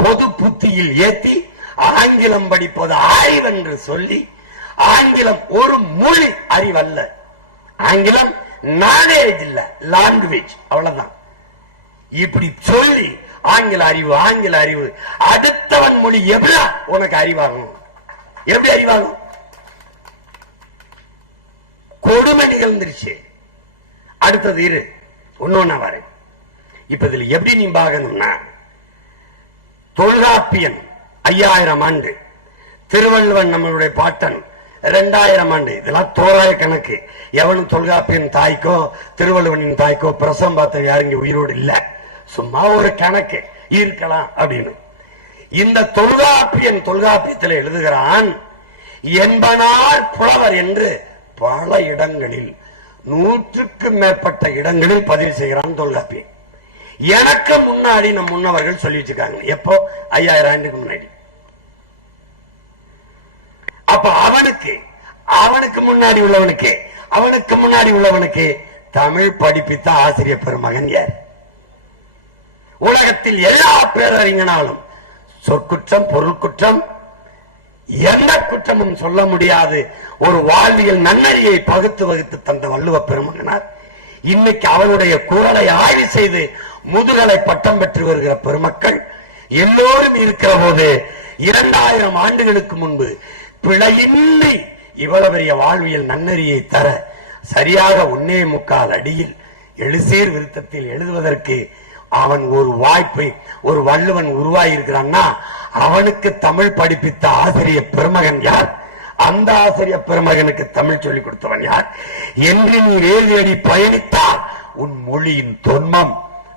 பொது புத்தியில் ஏத்தி ஆங்கிலம் படிப்பது அறிவு என்று சொல்லி, ஆங்கிலம் ஒரு மொழி அறிவல்ல, ஆங்கிலம் நாலேஜ் இல்ல, லாங்குவேஜ், அவ்வளவுதான். இப்படி சொல்லி ஆங்கில அறிவு அடுத்தவன் மொழி எப்படி உனக்கு அறிவாகும்? எப்படி அறிவாகும்? கொடுமை நிகழ்ந்துருச்சு. அடுத்தது இரு, ஒன்னொன்னா வரேன். இப்ப இதுல எப்படி நீ பார்க்கணும்னா, தொல்காப்பியன் 5000 ஆண்டு, திருவள்ளுவன் நம்மளுடைய பாட்டன் 2000 ஆண்டு. இதெல்லாம் தோராய கணக்கு. எவனும் தொல்காப்பியன் தாய்க்கோ திருவள்ளுவனின் தாய்க்கோ பிரசவம் பார்த்த யாரும் இங்க உயிரோடு இல்ல. சும்மா ஒரு கணக்கு இருக்கலாம் அப்படின்னு. இந்த தொல்காப்பியத்தில் எழுதுகிறான், என்பனார் புலவர் என்று பல இடங்களில் 100க்கும் மேற்பட்ட இடங்களில் பதிவு செய்கிறான் தொல்காப்பியன். எனக்கு முன்னாடி நம் முன்னவர்கள் சொல்லி வச்சிருக்காங்க. எப்போ? 5000 ஆண்டுக்கு முன்னாடி. அப்ப அவனுக்கு முன்னாடி உள்ளவனுக்கு தமிழ் படிப்பித்த ஆசிரியர் பெருமகன் யார்? உலகத்தில் எல்லா பேரறிஞனாலும் சொற்குற்றம், பொருள் குற்றம், எந்த குற்றமும் சொல்ல முடியாது ஒரு வாழ்வியல் நன்னறியை பகுத்து தந்த வள்ளுவ பெருமகனார் இன்னைக்கு அவனுடைய குரலை ஆய்வு செய்து முதுகலை பட்டம் பெற்று வருகிற பெருமக்கள் எல்லோரும் இருக்கிற போது 2000 ஆண்டுகளுக்கு முன்பு பிழையின்றி இவ்வளவு பெரிய வாழ்வியல் நன்னறியை தர சரியாக 1.25 அடியில் எழுசீர் விருத்தத்தில் எழுதுவதற்கு அவன் ஒரு வாய்ப்பை, ஒரு வள்ளுவன் உருவாயிருக்கிறான்னா அவனுக்கு தமிழ் படிப்பித்த ஆசிரியர் பெருமகன் யார்? அந்த ஆசிரியர் பெருமகனுக்கு தமிழ் சொல்லிக் கொடுத்தவன் யார் என்று நீ வேதி பயணித்தால் உன் மொழியின் தொன்மம்,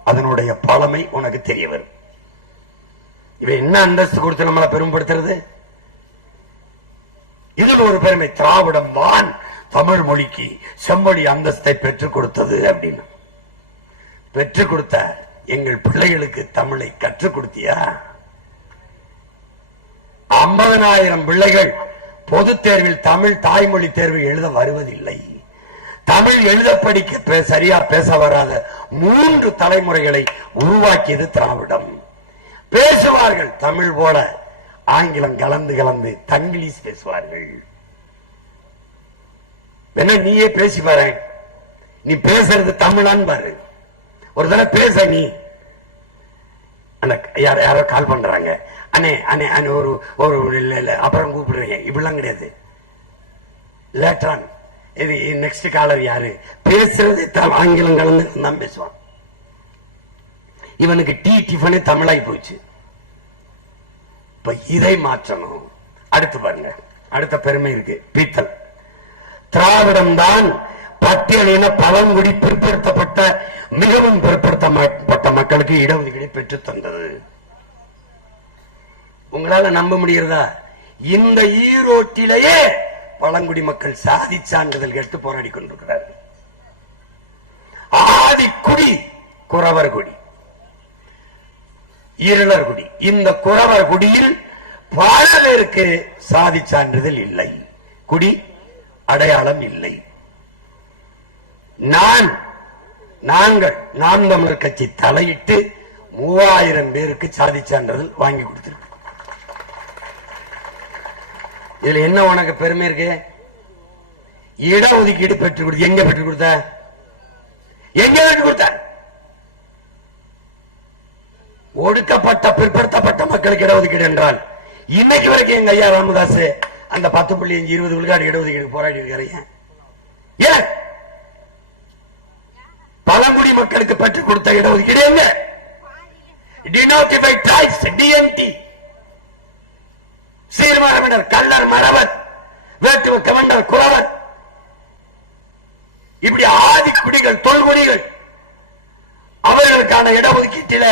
அதனுடைய பழமை உனக்கு தெரிய வரும். இவன் என்ன அந்தஸ்து கொடுத்து நம்மளை பெருமைப்படுத்துறது? இதில் ஒரு பெருமை, திராவிடம் தான் தமிழ் மொழிக்கு செம்மொழி அந்தஸ்தை பெற்றுக் கொடுத்தது அப்படின்னு. பெற்றுக் கொடுத்த எங்கள் பிள்ளைகளுக்கு தமிழை கற்றுக் கொடுத்தியா? 50,000 பிள்ளைகள் பொது தேர்வில் தமிழ் தாய்மொழி தேர்வு எழுத வருவதில்லை. தமிழ் எழுத படிக்க சரியா பேச வராத 3 தலைமுறைகளை உருவாக்கியது திராவிடம். பேசுவார்கள் தமிழ் போல, ஆங்கிலம் கலந்து கலந்து தங்கிலீஷ் பேசுவார்கள். என்ன நீயே பேசி பாரு, நீ பேசுறது தமிழான்னு பாரு. ஒரு தடவை பேச நீ. யாரோ கால் பண்றாங்க, அண்ணே அண்ணே அண்ணே ஒரு ஒரு அப்புறம் கூப்பிடுறீங்க, இப்படிலாம் கிடையாது. லேட்டர் இது நெக்ஸ்ட் காலர் யாரு, பேசுறது ஆங்கிலம் கலந்து தான் பேசுவான். இவனுக்கு டீ டிஃபனே தமிழாய் போச்சு. இப்ப இதை மாற்றணும். அடுத்து பாருங்க, அடுத்த பெருமை இருக்கு, பீத்தல். திராவிடம் தான் பட்டியலின பழங்குடி பிற்படுத்தப்பட்ட மிகவும் பிற்படுத்தப்பட்ட மக்களுக்கு இடஒதுக்கீடு பெற்று தந்தது. உங்களால நம்ப முடிகிறதா? இந்த ஈரோட்டிலேயே பழங்குடி மக்கள் சாதி சான்றிதழ் கேட்டு போராடி கொண்டிருக்கிறார்கள். ஆதிக்குடி குறவர் குடி, இருளர் குடி. இந்த குறவர் குடியில் பல பேருக்கு சாதி சான்றிதழ் இல்லை, குடி அடையாளம் இல்லை. நாங்கள் நாம் தமிழர் கட்சி தலையிட்டு 3000 பேருக்கு சாதி சான்றிதழ் வாங்கி கொடுத்திருக்கோம். இதுல என்ன உனக்கு பெருமை இருக்கு? இடஒதுக்கீடு பெற்றுக் கொடுத்து எங்க பெற்றுக் கொடுத்த? எங்க பெற்றுக் கொடுத்த? ஒடுக்கப்பட்ட பிற்படுத்தப்பட்ட மக்களுக்கு இடஒதுக்கீடு என்றால் இன்னைக்கு வரைக்கும் எங்க ஐயா ராமதாஸ் அந்த 10.5 20 விழுக்காடு இடஒதுக்கீடு போராடி இருக்காரு. ஏன் பழங்குடி மக்களுக்கு பெற்றுக் கொடுத்த இடஒதுக்கீடு எங்க? டினோட்டிஃபைட் ட்ரைப்ஸ், டிஎன்டி, சீர்மரபினர், கள்ளர், மறவர், வேட்டுவ கவண்டர், குறவர், இப்படி ஆதி குடிகள், தொல்குடிகள், அவர்களுக்கான இடஒதுக்கீட்டில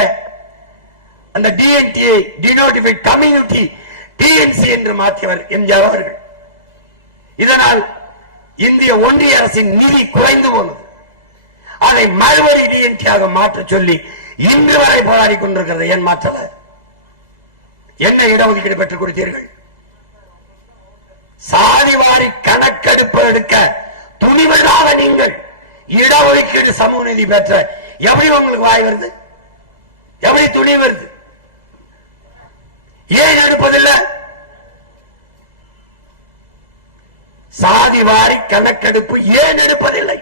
அந்த டிஎன்டியை டினோட்டிஃபைட் கம்யூனிட்டி டிஎன்சி என்று மாற்றியவர் எம்ஜிஆர் அவர்கள். இதனால் இந்திய ஒன்றிய அரசின் நிதி குறைந்து போனது. அதை மறுபடி டிஎன்டியாக மாற்ற சொல்லி இன்று வரை போராடி கொண்டிருக்கிறது. ஏன் மாற்றல? என்ன இடஒதுக்கீடு பெற்றுக் கொடுத்தீர்கள்? சாதிவாரி கணக்கெடுப்பு எடுக்க துணிவதாக நீங்கள் இடஒதுக்கீடு சமூக நீதி பெற்ற எப்படி உங்களுக்கு வாய் வருது? எப்படி துணி வருது? ஏன் எடுப்பதில்லை? சாதிவாரி கணக்கெடுப்பு ஏன் எடுப்பதில்லை?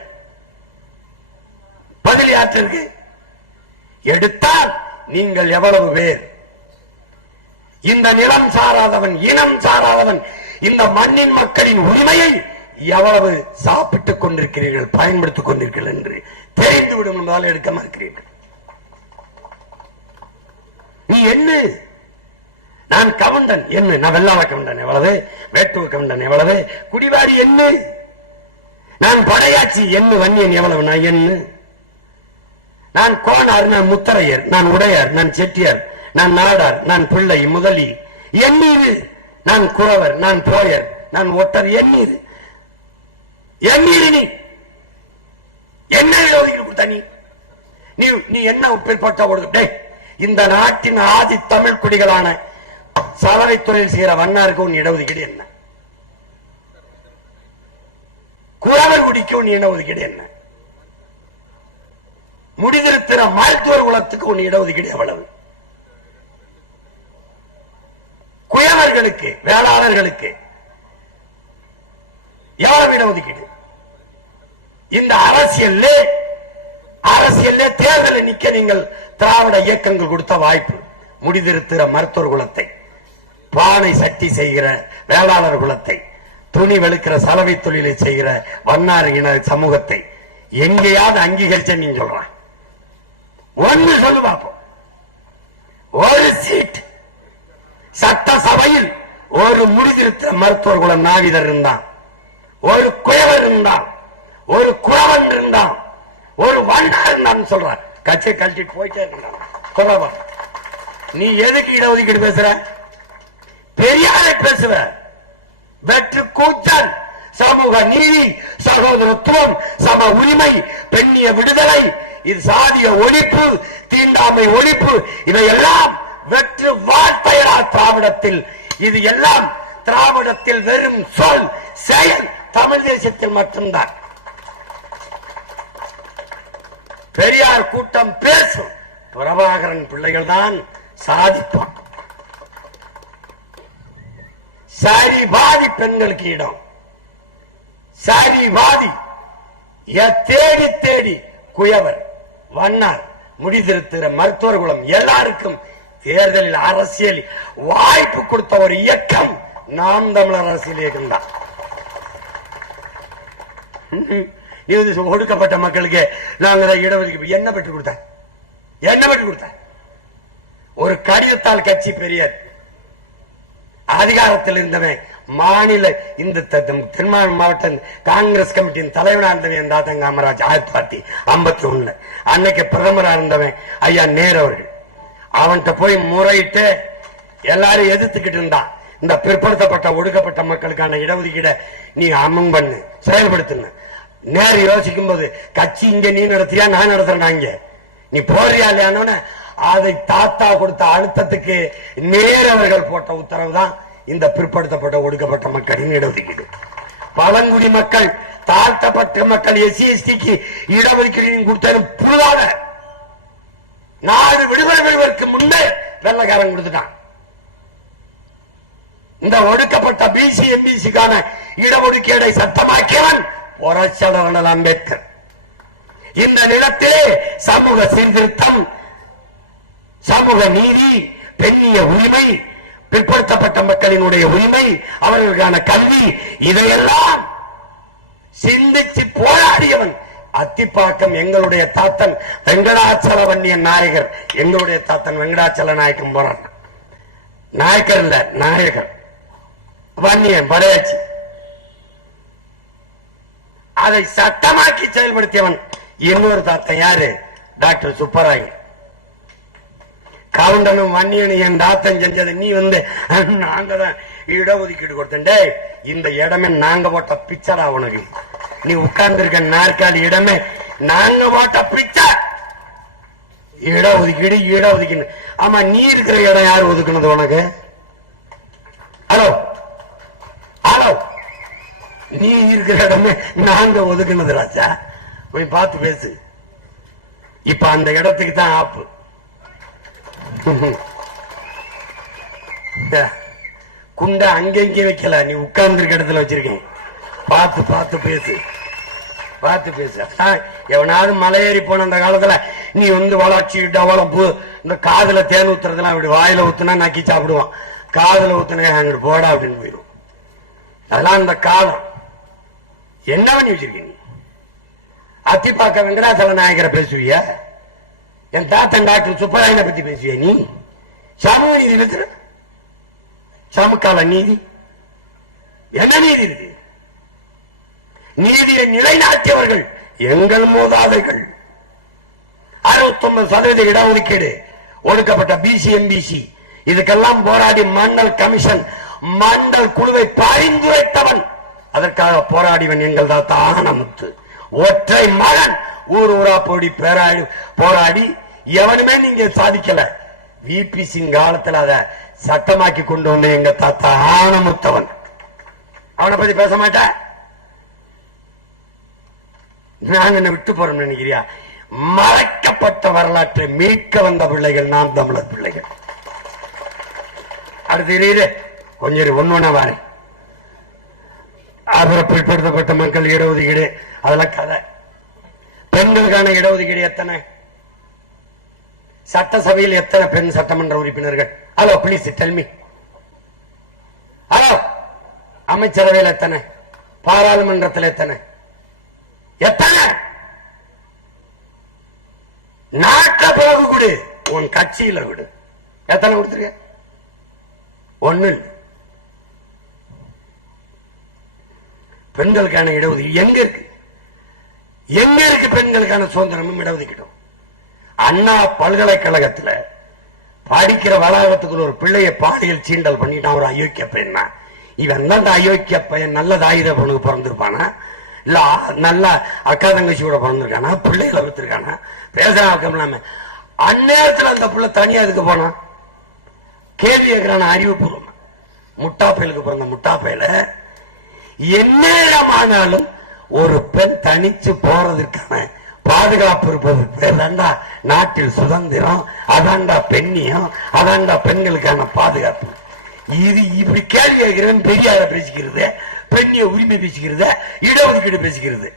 பதில் யாற்றிற்கு? எடுத்தால் நீங்கள் எவ்வளவு பேர், இந்த நிலம் சாராதவன், இனம் சாராதவன், இந்த மண்ணின் மக்களின் உரிமையை எவ்வளவு சாப்பிட்டுக் கொண்டிருக்கிறீர்கள், பயன்படுத்திக் கொண்டிருக்கிறீர்கள் என்று தெரிந்துவிடும் என்பதால் எடுக்க மறுக்கிறீர்கள். நீ என்ன? நான் கவுண்டன் என்ன? நான் வெள்ளாள கவுண்டன் எவ்வளவு, வேட்டுவ கவுண்டன் எவ்வளவு, குடிவாரி என்ன? நான் படையாச்சி என்ன, வன்னியன் எவ்வளவு, நான் என்ன? நான் கோனார், நான் முத்தரையர், நான் உடையார், நான் செட்டியார், நான் நாடார், நான் பிள்ளை, முதலி, எண்ணீரு, நான் குறவர், நான் போயர், நான் ஒட்டர், எண்ணீரு. எண்ணீரு நீ என்ன இடஒதுக்கீடு கொடுத்த? நீ என்ன பிற்பட்ட கொடுக்க? இந்த நாட்டின் ஆதி தமிழ் குடிகளான சலவை தொழில் செய்கிற வண்ணாருக்கு உன் இடஒதுக்கீடு என்ன? குறவர் குடிக்கு உன் இடஒதுக்கீடு என்ன? முடிதிருத்திற மருத்துவர் குலத்துக்கு உன் இடஒதுக்கீடு எவ்வளவு? குயவர்களுக்கு, வேளாளர்களுக்கு எவ்வளவு இடஒதுக்கீடு? இந்த அரசியல்ல தேர்தலை நிக்க நீங்கள் திராவிட இயக்கங்கள் கொடுத்த வாய்ப்பு. முடிதிருத்திற மருத்துவர் குலத்தை, பானை சட்டி செய்கிற வேளாளர் குலத்தை, துணி வெளுக்கிற சலவை தொழிலை செய்கிற வண்ணார் இன சமூகத்தை எங்கேயாவது அங்கீகரிச்ச நீங்க சொல்றான்? ஒன்னு சொல்லு பார்ப்போம். ஒரு சீட் சட்டசபையில் ஒரு முடிதிருத்திற மருத்துவர் குலம் நாவிதர் இருந்தான், ஒரு குயவர் இருந்தான், ஒரு குறவன் இருந்தான், ஒரு வண்ணார் இருந்தான்னு சொல்றான். கட்சி கழிச்சிட்டு போயிட்டே இருந்தான். குறவன். நீ எதுக்கு இடஒதுக்கீடு பேசுற? பெரியாரை பேசுவ, வெற்று கூச்சல், சமூக நீதி, சகோதரத்துவம், சம உரிமை, பெண்ணிய விடுதலை, இது சாதிய ஒழிப்பு, தீண்டாமை ஒழிப்பு, இவையெல்லாம் வெற்று வார்த்தைகளா திராவிடத்தில். இது எல்லாம் திராவிடத்தில் வெறும் சொல், செயல். தமிழ் தேசத்தில் மட்டும்தான். பெரியார் கூட்டம் பேசும், பிரபாகரன் பிள்ளைகள் தான் சாதிப்பான். சரிவாதி பெண்களுக்கு இடம், சரிவாதி தேடி தேடி குயவர், வண்ணார், முடிதிருத்துகிற மருத்துவர் குலம் எல்லாருக்கும் தேர்தலில் அரசியல் வாய்ப்பு கொடுத்த ஒரு இயக்கம் நாம் தமிழர் அரசியல் இயக்கம் தான். ஒடுக்கப்பட்ட மக்களுக்கு நாங்கள் இடஒதுக்கீடு என்ன பெற்றுக் கொடுத்த, என்ன பெற்றுக் கொடுத்த? ஒரு கடிதத்தால் கட்சி பெரிய அதிகாரத்தில் இருந்தவன் மாநில இந்த தென் மாவட்ட காங்கிரஸ் கமிட்டியின் தலைவனா இருந்தவன் தாத்தன் காமராஜ் 1951 அன்னைக்கு பிரதமரா இருந்தவன் ஐயா நேரு அவர்கள். அவன்கிட்ட போய் முறையிட்டு எல்லாரும் எதிர்த்துக்கிட்டு இருந்தான். இந்த பிற்படுத்தப்பட்ட ஒடுக்கப்பட்ட மக்களுக்கான இடஒதுக்கீட நீ அமங் பண்ணு, செயல்படுத்து. நேரு யோசிக்கும் போது கட்சி இங்க நீ நடத்தியா நான் நடத்துறேன், நீ போறியா இல்லையானு அதை தாத்தா கொடுத்த அழுத்தத்துக்கு நேரு அவர்கள் போட்ட உத்தரவு தான் இந்த பிற்படுத்தப்பட்ட ஒடுக்கப்பட்ட மக்களின் இடஒதுக்கீடு. பழங்குடி மக்கள், தாழ்த்தப்பட்ட மக்கள், எஸ்சி எஸ்டிக்கு இடஒதுக்கீடு கொடுத்தது புதிதாக நாடு விடுதலை பெறுவதற்கு முன்னே வெள்ளக்காரன் கொடுத்துட்டான். இந்த ஒடுக்கப்பட்ட பிசி எம்பிசிக்கான இடஒதுக்கீடை சட்டமாக்கியவன் புரட்சியாளர் அம்பேத்கர். இந்த நிலத்திலே சமூக சீர்திருத்தம், சமூக நீதி, பெண்ணிய உரிமை, பிற்படுத்தப்பட்ட மக்களினுடைய உரிமை, அவர்களுக்கான கல்வி, இதையெல்லாம் சிந்திச்சு போராடியவன் அத்திப்பாக்கம் எங்களுடைய தாத்தன் வெங்கடாச்சல வன்னியன் நாயகர். எங்களுடைய தாத்தன் வெங்கடாச்சல நாயக்கம் போறான். நாயக்கர் இல்ல, நாயகர் வன்னியன் படையாச்சி. அதை சட்டமாக்கி செயல்படுத்தியவன் இன்னொரு தாத்தன் யாரு? டாக்டர் சுப்பராயர். கவுண்டனும் வன்னியனும் என் தாத்தன் செஞ்சது நீ நாங்க தான் இடஒதுக்கீடு கொடுத்தே. இந்த இடமே நாங்க போட்ட பிச்சரா உனக்கு. நீ உட்கார்ந்து இருக்க நாற்காலி இடமே நாங்க போட்ட பிச்சை. இடஒதுக்கீடு இடஒதுக்கீடு. ஆமா, நீ இருக்கிற இடம் யார் ஒதுக்குனது உனக்கு? ஹலோ ஹலோ, நீ இருக்கிற இடமே நாங்க ஒதுக்குனது ராஜா. போய் பார்த்து பேசு. இப்ப அந்த இடத்துக்கு தான் ஆப்பு. குண்ட அங்கெங்க வைக்கல, நீ உட்கார்ந்து இருக்க இடத்துல வச்சிருக்கேன். பார்த்து பார்த்து பேசு, பார்த்து பேசு. எவனாவது மலையேறி போன அந்த காலத்துல நீ வளர்ச்சி டெவலப்பு, இந்த காதுல தேன் ஊத்துறதுலாம் அப்படி வாயில ஊத்துனா நக்கி சாப்பிடுவான். காதுல ஊத்துனா அங்கிட்டு போடா அப்படின்னு போயிடும். அதெல்லாம் அந்த காலம். என்ன பண்ணி வச்சிருக்க நீ? அத்திப்பாக்க வெங்கடாச்சல நாயகரை பேசுவியா? என் தாத்தன் டாக்டர் சுப்பராயனை பத்தி பேசுவியா நீ? சமூக நீதி இருக்கிற சமகால நீதி என்ன நீதி இருக்கு? நீதியை நிலைநாட்டியவர்கள் எங்கள் மூதாதைகள். 69% இடஒதுக்கீடு, ஒடுக்கப்பட்ட பிசி எம்பிசி, இதுக்கெல்லாம் போராடி மண்டல் கமிஷன், மண்டல் குழுவை பரிந்துரைத்தவன். அதற்காக போராடிவன் எங்கள் தாத்தா ஆனமுத்து. ஒற்றை மகன் ஊர் ஊரா போராடி எவனுமே நீங்க சாதிக்கல. விபி சிங் காலத்தில் அதை சட்டமாக்கி கொண்டு வந்த எங்க தாத்தா ஆனமுத்தவன். அவனை பத்தி பேச மாட்டேன். நான் என்ன விட்டு போறோம் நினைக்கிறியா? மறைக்கப்பட்ட வரலாற்றை மீட்க வந்த பிள்ளைகள் நாம் தமிழர் பிள்ளைகள். அடுத்து கொஞ்சம் ஒன்னொன்னா வாரு. அப்புறம் பிற்படுத்தப்பட்ட மக்கள் இடஒதுக்கீடு, அதெல்லாம் கதை. பெண்களுக்கான இடஒதுக்கீடு எத்தனை? சட்டசபையில் எத்தனை பெண் சட்டமன்ற உறுப்பினர்கள்? Hello please tell me. Hello, அமைச்சரவையில் எத்தனை? பாராளுமன்றத்தில் எத்தனை? எத்தனை? நாட்ட பிறகு கொடு, உன் கட்சியில கொடு. எத்தனை கொடுத்துருக்க? ஒண்ணு. பெண்களுக்கான இடஒதுக்கீடு எங்க இருக்கு? எங்க இருக்கு பெண்களுக்கான சுதந்திரமும் இடஒதுக்கீடும்? அண்ணா பல்கலைக்கழகத்தில் படிக்கிற வளாகத்துக்குள்ள ஒரு பிள்ளையை பாலியல் சீண்டல் பண்ணிட்டான் ஒரு அயோக்கிய பெண்ணா. இவன் தான் அயோக்கிய பையன் நல்ல தாயுத பொண்ணுக்கு பிறந்திருப்பானா, இல்ல நல்ல அக்கா தங்கச்சி கூட பிறந்திருக்கானா, பிள்ளைகளை வித்துருக்கானா, பேசுறாம அந்நேரத்தில் அந்த பிள்ளை தனியா அதுக்கு போனா கேள்வி கேட்கிறான அறிவுபூர்வமா. முட்டாப்பயலுக்கு பிறந்த முட்டாப்பயல எந்நேரமானாலும் ஒரு பெண் தனிச்சு போறதுக்கான பாதுகாப்பு இருப்பதற்கு பேர் தாண்டா நாட்டில் சுதந்திரம், அதாண்டா பெண்ணியம், அதாண்டா பெண்களுக்கான பாதுகாப்பு. இது இப்படி கேள்வி கேட்கிறவன் பெரியார பேசிக்கிறது, பெண்ணிய உரிமை பேசிக்கிறது, இடஒதுக்கீடு பேசிக்கிறது.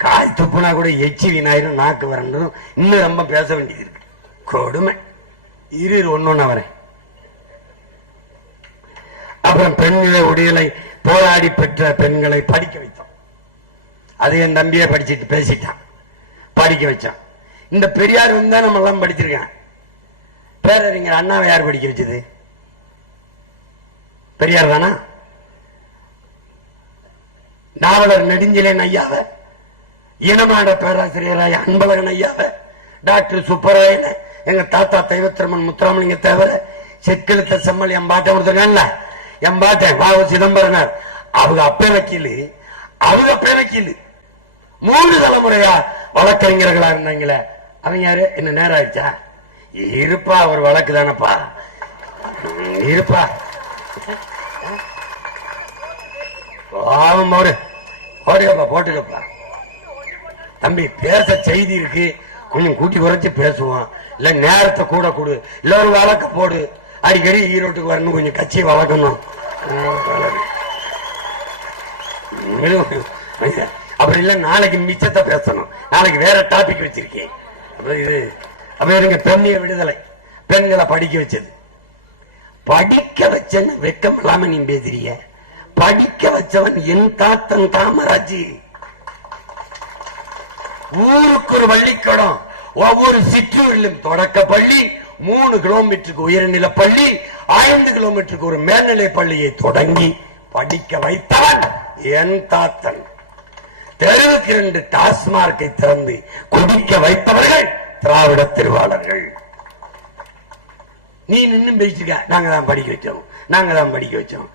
காய் துப்புனா கூட எச்சி வீணாயிரும், நாக்கு வரணும், இன்னும் ரொம்ப பேச வேண்டியது இருக்கு. கொடுமை. இரு ஒன்னொன்னு வரேன். அப்புறம் பெண்களை உடையலை போராடி பெற்ற பெண்களை படிக்க வைத்தோம். அது என் தம்பியை படிச்சுட்டு பேசிட்டான், படிக்க வச்சான். இந்த பெரியார் வந்தா நம்ம எல்லாம் படிச்சிருக்கேன். பேரறிஞர் அண்ணாவை யார் படிக்க வச்சது? பெரியார் தானா? நாவலர் நெடுஞ்செழியன் ஐயாவை, இனமாட பேராசிரியராய் அன்பழகன் ஐயாவை, டாக்டர் சுப்பராயன், எங்க தாத்தா தெய்வத்திரமன் முத்துராமலிங்க தேவர, செக்கெழுத்த செம்மல் எம்பாட்டை கொடுத்தாங்கல்ல, எம்பாட்டை வாவு சிதம்பரனார், அவங்க அப்பே வக்கீல், அவங்க அப்பே வக்கீல், 3 தலைமுறையா வழக்கறிஞர்களா இருந்தாங்களே, அவங்க யாரு? என்ன நேரம் ஆயிடுச்சா? இருப்பா, அவர் வழக்கு தானப்பா, இருப்பா. ஓடுகப்பா, போட்டுக்கப்பா தம்பி. பேச செய்தி இருக்கு, கொஞ்சம் கூட்டி குறைச்சு பேசுவோம். இல்ல நேரத்தை கூட கொடு, இல்ல ஒரு வழக்க போடு. அடிக்கடி ஈரோட்டுக்கு வரணும், கொஞ்சம் கட்சியை வளர்க்கணும். அப்படி இல்ல நாளைக்கு மிச்சத்தை பேசணும், நாளைக்கு வேற டாபிக் வச்சிருக்கேன். இது அப்ப இருங்க. பெண்ணிய விடுதலை, பெண்களை படிக்க வச்சது. படிக்க வச்சன்னு வெக்கம் இல்லாம நீ பேசுறிய. படிக்க வச்சவன் என் தாத்தன் காமராஜ். ஊருக்கு ஒரு பள்ளிக்கூடம், ஒவ்வொரு சிற்றூரிலும் தொடக்க பள்ளி, 3 கிலோமீட்டருக்கு உயர்நிலை பள்ளி, 5 கிலோமீட்டருக்கு ஒரு மேல்நிலை பள்ளியை தொடங்கி படிக்க வைத்தவன் என் தாத்தன். தெருவுக்கு 2 டாஸ்மார்க்கை திறந்து குடிக்க வைத்தவர்கள் திராவிட திருவாளர்கள். நீ நின்னும் பேசிக்க, நாங்க தான் படிக்க வச்சோம், நாங்க தான் படிக்க வச்சோம்.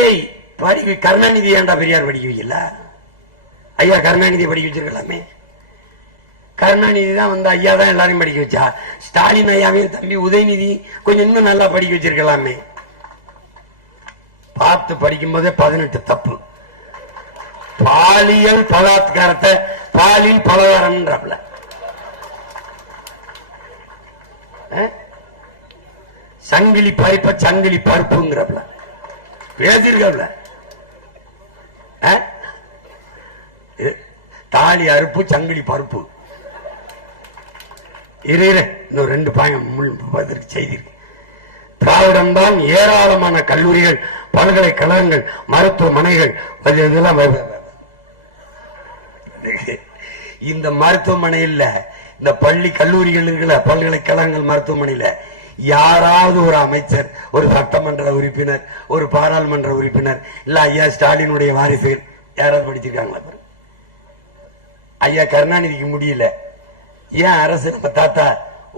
ஏய் படிக்க, கருணாநிதி ஏண்டா பெரியார் படிக்க வைக்கல? ஐயா கருணாநிதி படிக்க வச்சிருக்கலாமே. கருணாநிதி தான் வந்து ஐயா தான் எல்லாரையும் படிக்க வச்சா. ஸ்டாலின் ஐயாவையும் தம்பி உதயநிதி கொஞ்சம் இன்னும் நல்லா படிக்க வச்சிருக்கலாமே. பார்த்து படிக்கும் போதே 18 தப்பு. பாலியல் பலாத்காரத்தை பாலியல் பலகாரம்ன்றப்பல, சங்கிலி பறிப்ப சங்கிலி பருப்புங்கிறப்பல பேசிருக்கல. தாலி அறுப்பு சங்கிலி பருப்பு. இன்னும் 2 பாயம் செய்தி. திராவிடம் தான் ஏராளமான கல்லூரிகள், பல்கலைக்கழகங்கள், மருத்துவமனைகள், இதெல்லாம் இந்த மருத்துவமனையில், இந்த பள்ளி கல்லூரிகள் இருக்குல்ல, பல்கலைக்கழகங்கள், மருத்துவமனையில யாராவது ஒரு அமைச்சர், ஒரு சட்டமன்ற உறுப்பினர், ஒரு பாராளுமன்ற உறுப்பினர், இல்ல ஐயா ஸ்டாலினுடைய வாரிசுகள் யாராவது படிச்சிருக்காங்களா? ஐயா கருணாநிதிக்கு முடியல. ஏன் அரசு நம்ம தாத்தா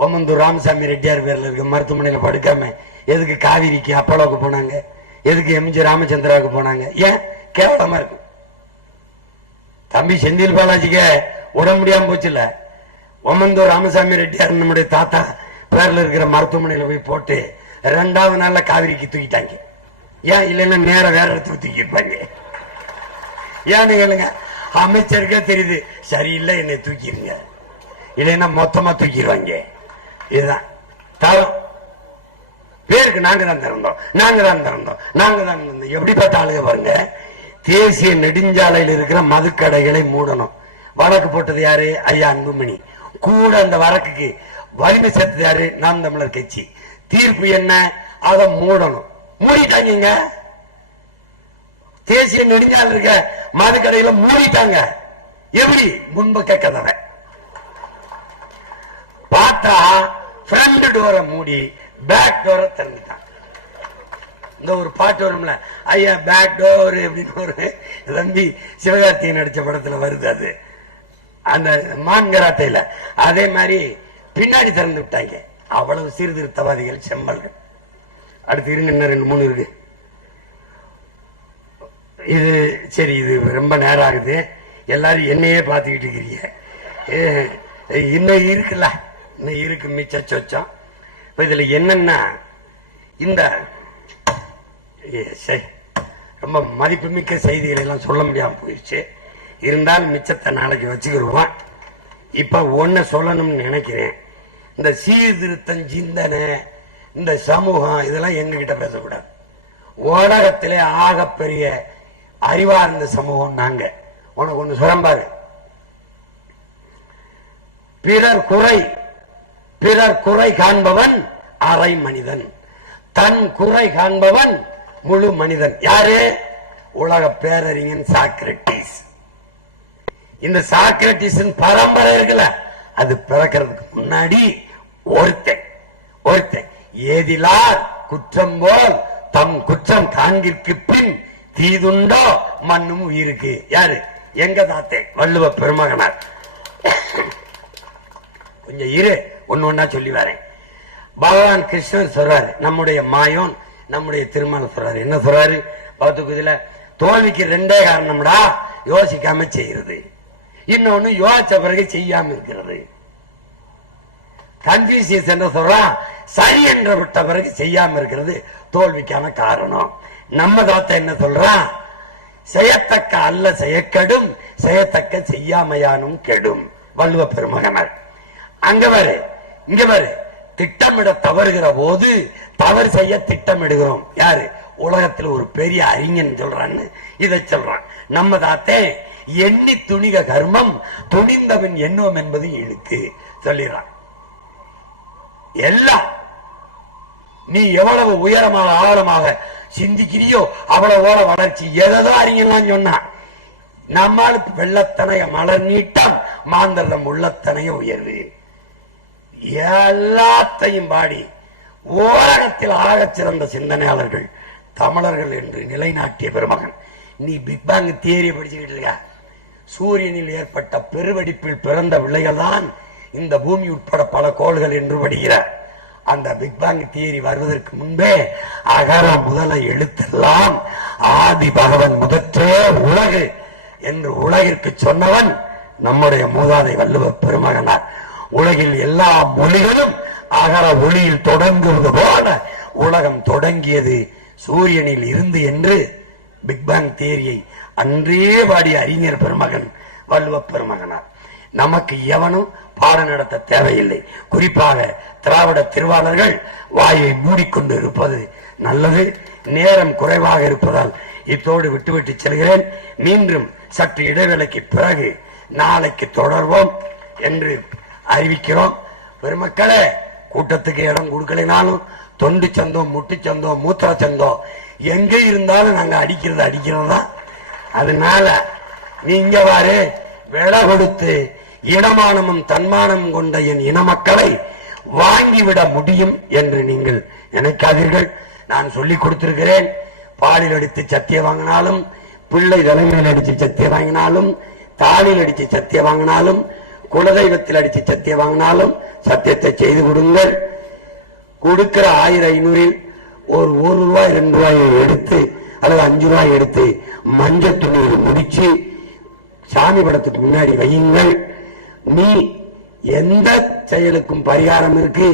ஓமந்தூர் ராமசாமி ரெட்டியார் பேர்ல இருக்க மருத்துவமனையில படுக்காம எதுக்கு காவிரிக்கு அப்பளோக்கு போனாங்க? எதுக்கு எம்ஜி ராமச்சந்திராவுக்கு போனாங்க? ஏன்? கேவலமா இருக்கு. தம்பி செந்தில் பாலாஜிக்கு உட முடியாம போச்சுல, ஓமந்தூர் ராமசாமி ரெட்டியார் நம்முடைய தாத்தா பேர்ல இருக்கிற மருத்துவமனையில போய் போட்டு 2வது நாள்ல காவிரிக்கு தூக்கிட்டாங்க. ஏன்? இல்லைன்னா நேர வேற இடத்துக்கு தூக்கிருப்பாங்க. ஏன்னு கேளுங்க. அமைச்சருக்கே தெரியுது, சரியில்லை என்னை தூக்கிடுங்க, இல்லைன்னா மொத்தமா தூக்கிடுவாங்க. இதுதான் தரம். பேருக்கு நாங்க தான் திறந்தோம், நாங்க தான் திறந்தோம், நாங்க தான் திறந்தோம். எப்படிப்பட்ட ஆளுங்க பாருங்க. தேசிய நெடுஞ்சாலையில் இருக்கிற மதுக்கடைகளை மூடணும். வழக்கு போட்டது யாரு? ஐயா அன்புமணி. கூட அந்த வழக்குக்கு வலிமை சேர்த்தது யாரு? நாம் தமிழர் கட்சி. தீர்ப்பு என்ன? அதை மூடணும். மூடிட்டாங்க. தேசிய நெடுஞ்சாலை இருக்க மதுக்கடையில மூடிட்டாங்க. எப்படி? முன்பக்க கதவை பார்த்தா ஃப்ரண்ட் டோரை மூடி பேக் டோரை திறந்துட்டாங்க. இந்த ஒரு பாட்டு வரும்ல, ஐயா பேக் டோர் அப்படின்னு ஒரு தம்பி சிவகார்த்திகேயன் நடிச்ச படத்துல வருது. அது அந்த மான்கராத்தையில அதே மாதிரி பின்னாடி திறந்து விட்டாங்க. அவ்வளவு சீர்திருத்தவாதிகள் செம்மல்கள். அடுத்து இருங்க, இன்னும் 2 3 இருக்கு. இது சரி, இது ரொம்ப நேரம் ஆகுது. எல்லாரும் என்னையே பார்த்துக்கிட்டு இருக்கிறீங்க. இன்னும் இருக்குல்ல, இன்னும் இருக்கு மிச்ச சொச்சம். இப்ப இதுல என்னன்னா, இந்த சரி ரொம்ப மதிப்புமிக்க செய்திகளை எல்லாம் சொல்ல முடியாம போயிடுச்சு. இருந்தாலும் மிச்சத்தை நாளைக்கு வச்சுக்கிடுவோம். இப்ப ஒன்ன சொல்லணும்னு நினைக்கிறேன். இந்த சீர்திருத்தம், சிந்தனை, இந்த சமூகம் இதெல்லாம் எங்ககிட்ட பேசக்கூடாது. உலகத்திலே ஆகப்பெரிய அறிவார்ந்த சமூகம் நாங்க. உனக்கு ஒண்ணு சொல்ல, பிறர் குறை காண்பவன் அரை மனிதன், தன் குறை காண்பவன் முழு மனிதன். யாரு? உலக பேரறிஞன் சாக்ரட்டிஸ். இந்த சாக்ரட்டிஸ் பரம்பரை இருக்குல்ல, அது பிறக்கிறதுக்கு முன்னாடி ஒருத்தன் ஏதிலார் குற்றம் போல் தம் குற்றம் காண்கிற்கு பின் தீதுண்டோ மண்ணும் உயிருக்கு. யாரு? எங்க தாத்தே வள்ளுவ பெருமகனார். கொஞ்சம் இரு, ஒன்னா சொல்லி வரேன். பகவான் கிருஷ்ணன் சொல்றாரு, நம்முடைய மாயோன் நம்முடைய திருமணம் சொல்றாரு. என்ன சொல்றாரு? பௌத்துக்குதில தோல்விக்கு 2 காரணம்டா, யோசிக்காம செய்யறது, இன்னொன்னு யோசிச்ச பிறகு செய்யாம இருக்கிறது. கன்ஃபியூசியஸ் என்ன சொல்றான்? சரி என்ற விட்ட பிறகு செய்யாம இருக்கிறது தோல்விக்கான காரணம். நம்ம தாத்தா என்ன சொல்றான்? செய்யத்தக்க அல்ல செய்யக்கெடும், செய்யத்தக்க செய்யாமையானும் கெடும். வள்ளுவ பெருமகனார். அங்க பாரு, இங்க பாரு, திட்டமிட தவறுகிற போது தவறு செய்ய திட்டமிடுகிறோம். யாரு? உலகத்தில் ஒரு பெரிய அறிஞன் சொல்றான்னு இதை சொல்றான். நம்ம தாத்தே எண்ணி துணிக கர்மம் துணிந்தவன் எண்ணுவோம் என்பது இழுக்கு சொல்லிடுறான். எல்லாம் நீ எவ்வளவு உயரமாக ஆழமாக சிந்திக்கிறியோ அவ்வளவோட வளர்ச்சி. எதோ அறிஞலாம் சொன்னா, நம்மளுக்கு வெள்ளத்தனைய மலர் நீட்டம் மாந்தர்தம் உள்ளத்தனைய உயர்வு. எல்லாத்தையும் பாடி ஓரத்தில் ஆகச் சிறந்த சிந்தனையாளர்கள் தமிழர்கள் என்று நிலைநாட்டிய பெருமகன். நீ பிக் பேங் தியரி படிச்சுக்கிட்டு இருக்க. சூரியனில் ஏற்பட்ட பெருவெடிப்பில் பிறந்த விளைகள் தான் இந்த பூமி உட்பட பல கோள்கள் என்று படுகிறார். அந்த பிக் பேங் தியரி வருவதற்கு முன்பே அகர முதல எழுத்தெல்லாம் ஆதி பகவன் முதற்றே உலகு என்று உலகிற்கு சொன்னவன் நம்முடைய மூதாதை வள்ளுவ பெருமகனார். உலகில் எல்லா மொழிகளும் அகர ஒளியில் தொடங்குவது போல உலகம் தொடங்கியது சூரியனில் இருந்து என்று பிக் பேங் தியரியை அன்றே பாடிய அறிஞர் பெருமகன் வள்ளுவ பெருமகனார். நமக்கு எவனும் பாடம் நடத்த தேவையில்லை. குறிப்பாக திராவிட திருவாளர்கள் வாயை மூடிக்கொண்டு இருப்பது நல்லது. நேரம் குறைவாக இருப்பதால் இத்தோடு விட்டுவிட்டு செல்கிறேன். மீண்டும் சற்று இடைவேளைக்கு பிறகு நாளைக்கு தொடர்வோம் என்று அறிவிக்கிறோம். பெருமக்களே, கூட்டத்துக்கு இடம் கொடுக்கலைனாலும் தொண்டு சந்தம், முட்டு சந்தம், மூத்திர சந்தம் எங்க இருந்தாலும் நாங்க அடிக்கிறது தான். அதனால நீங்க வாரு, விலை கொடுத்து இடமானமும் தன்மானமும் கொண்ட என் இன மக்களை வாங்கிவிட முடியும் என்று நீங்கள் நினைக்காதீர்கள். நான் சொல்லிக் கொடுத்திருக்கிறேன். பாலில் அடித்து சத்தியம் வாங்கினாலும், பிள்ளை தலைமையில் அடிச்சு சத்தியம் வாங்கினாலும், தாளில் அடிச்சு சத்தியம் வாங்கினாலும், குலதெய்வத்தில் அடிச்சு சத்தியம் வாங்கினாலும் சத்தியத்தை செய்து கொடுங்கள். கொடுக்கிற 1000-500 ஒரு ரூபாய் 2 ரூபாயை எடுத்து அல்லது 5 ரூபாய் எடுத்து மஞ்சள் துணியில் முடிச்சு சாமி படத்துக்கு முன்னாடி வையுங்கள். நீ எந்த செயலுக்கும் பரிகாரம் இருக்கு,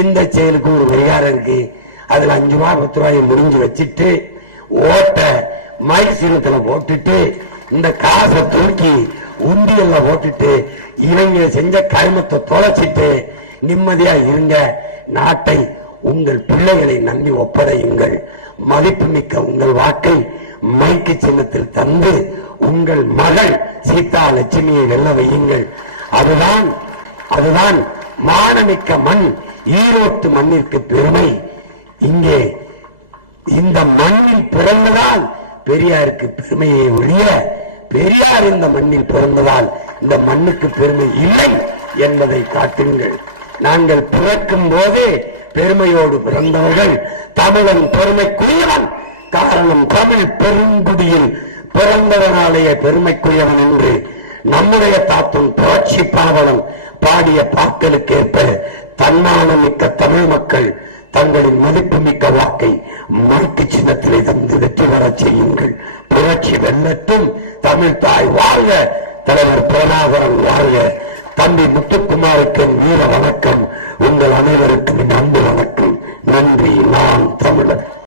இந்த செயலுக்கும் ஒரு பரிகாரம் இருக்கு. அதுல 5 ரூபாய் 10 ரூபாயை முடிஞ்சு வச்சுட்டு ஓட்ட மைக் சீனத்துல போட்டுட்டு இந்த காசை தூக்கி உண்டியல்ல போட்டுட்டு இவங்க செஞ்ச கர்மத்தை தொலைச்சிட்டு நிம்மதியா இருங்க. நாட்டை உங்கள் பிள்ளைகளை நம்பி ஒப்படையுங்கள். மதிப்புமிக்க உங்கள் வாக்கை மைக்கு சின்னத்தில் தந்து உங்கள் மகள் சீதா லட்சுமியை வெல்ல வையுங்கள். அதுதான் மானமிக்க மண். ஈரோட்டு மண்ணிற்கு பெருமை. இங்கே இந்த மண்ணில் பிறந்ததால் பெரியாருக்கு பெருமையை ஒழிய பெரியார் இந்த மண்ணில் பிறந்ததால் இந்த மண்ணுக்கு பெருமை இல்லை என்பதை காட்டுங்கள். நாங்கள் பிறக்கும் போதே பெருமையோடு பிறந்தவர்கள். தமிழன் பெருமைக்குரியவன். காரணம், தமிழ் பெருங்குடியில் பிறந்தவனாலேயே பெருமைக்குரியவன் என்று நம்முடைய தாத்தும் புரட்சி பாவலன் பாடிய பாக்களுக்கேற்ப தன்மானமிக்க தமிழ் மக்கள் தங்களின் மதிப்புமிக்க வாக்கை மைக்கு சின்னத்திலே தந்து வெற்றி பெறச் செய்யுங்கள். புரட்சி வெல்லட்டும். தமிழ் தாய் வாழ்க. தலைவர் பிரபாகரன் வாழ்க. தம்பி முத்துக்குமாருக்கு வீர வணக்கம். உங்கள் அனைவருக்கும் அன்பு வணக்கம். நன்றி.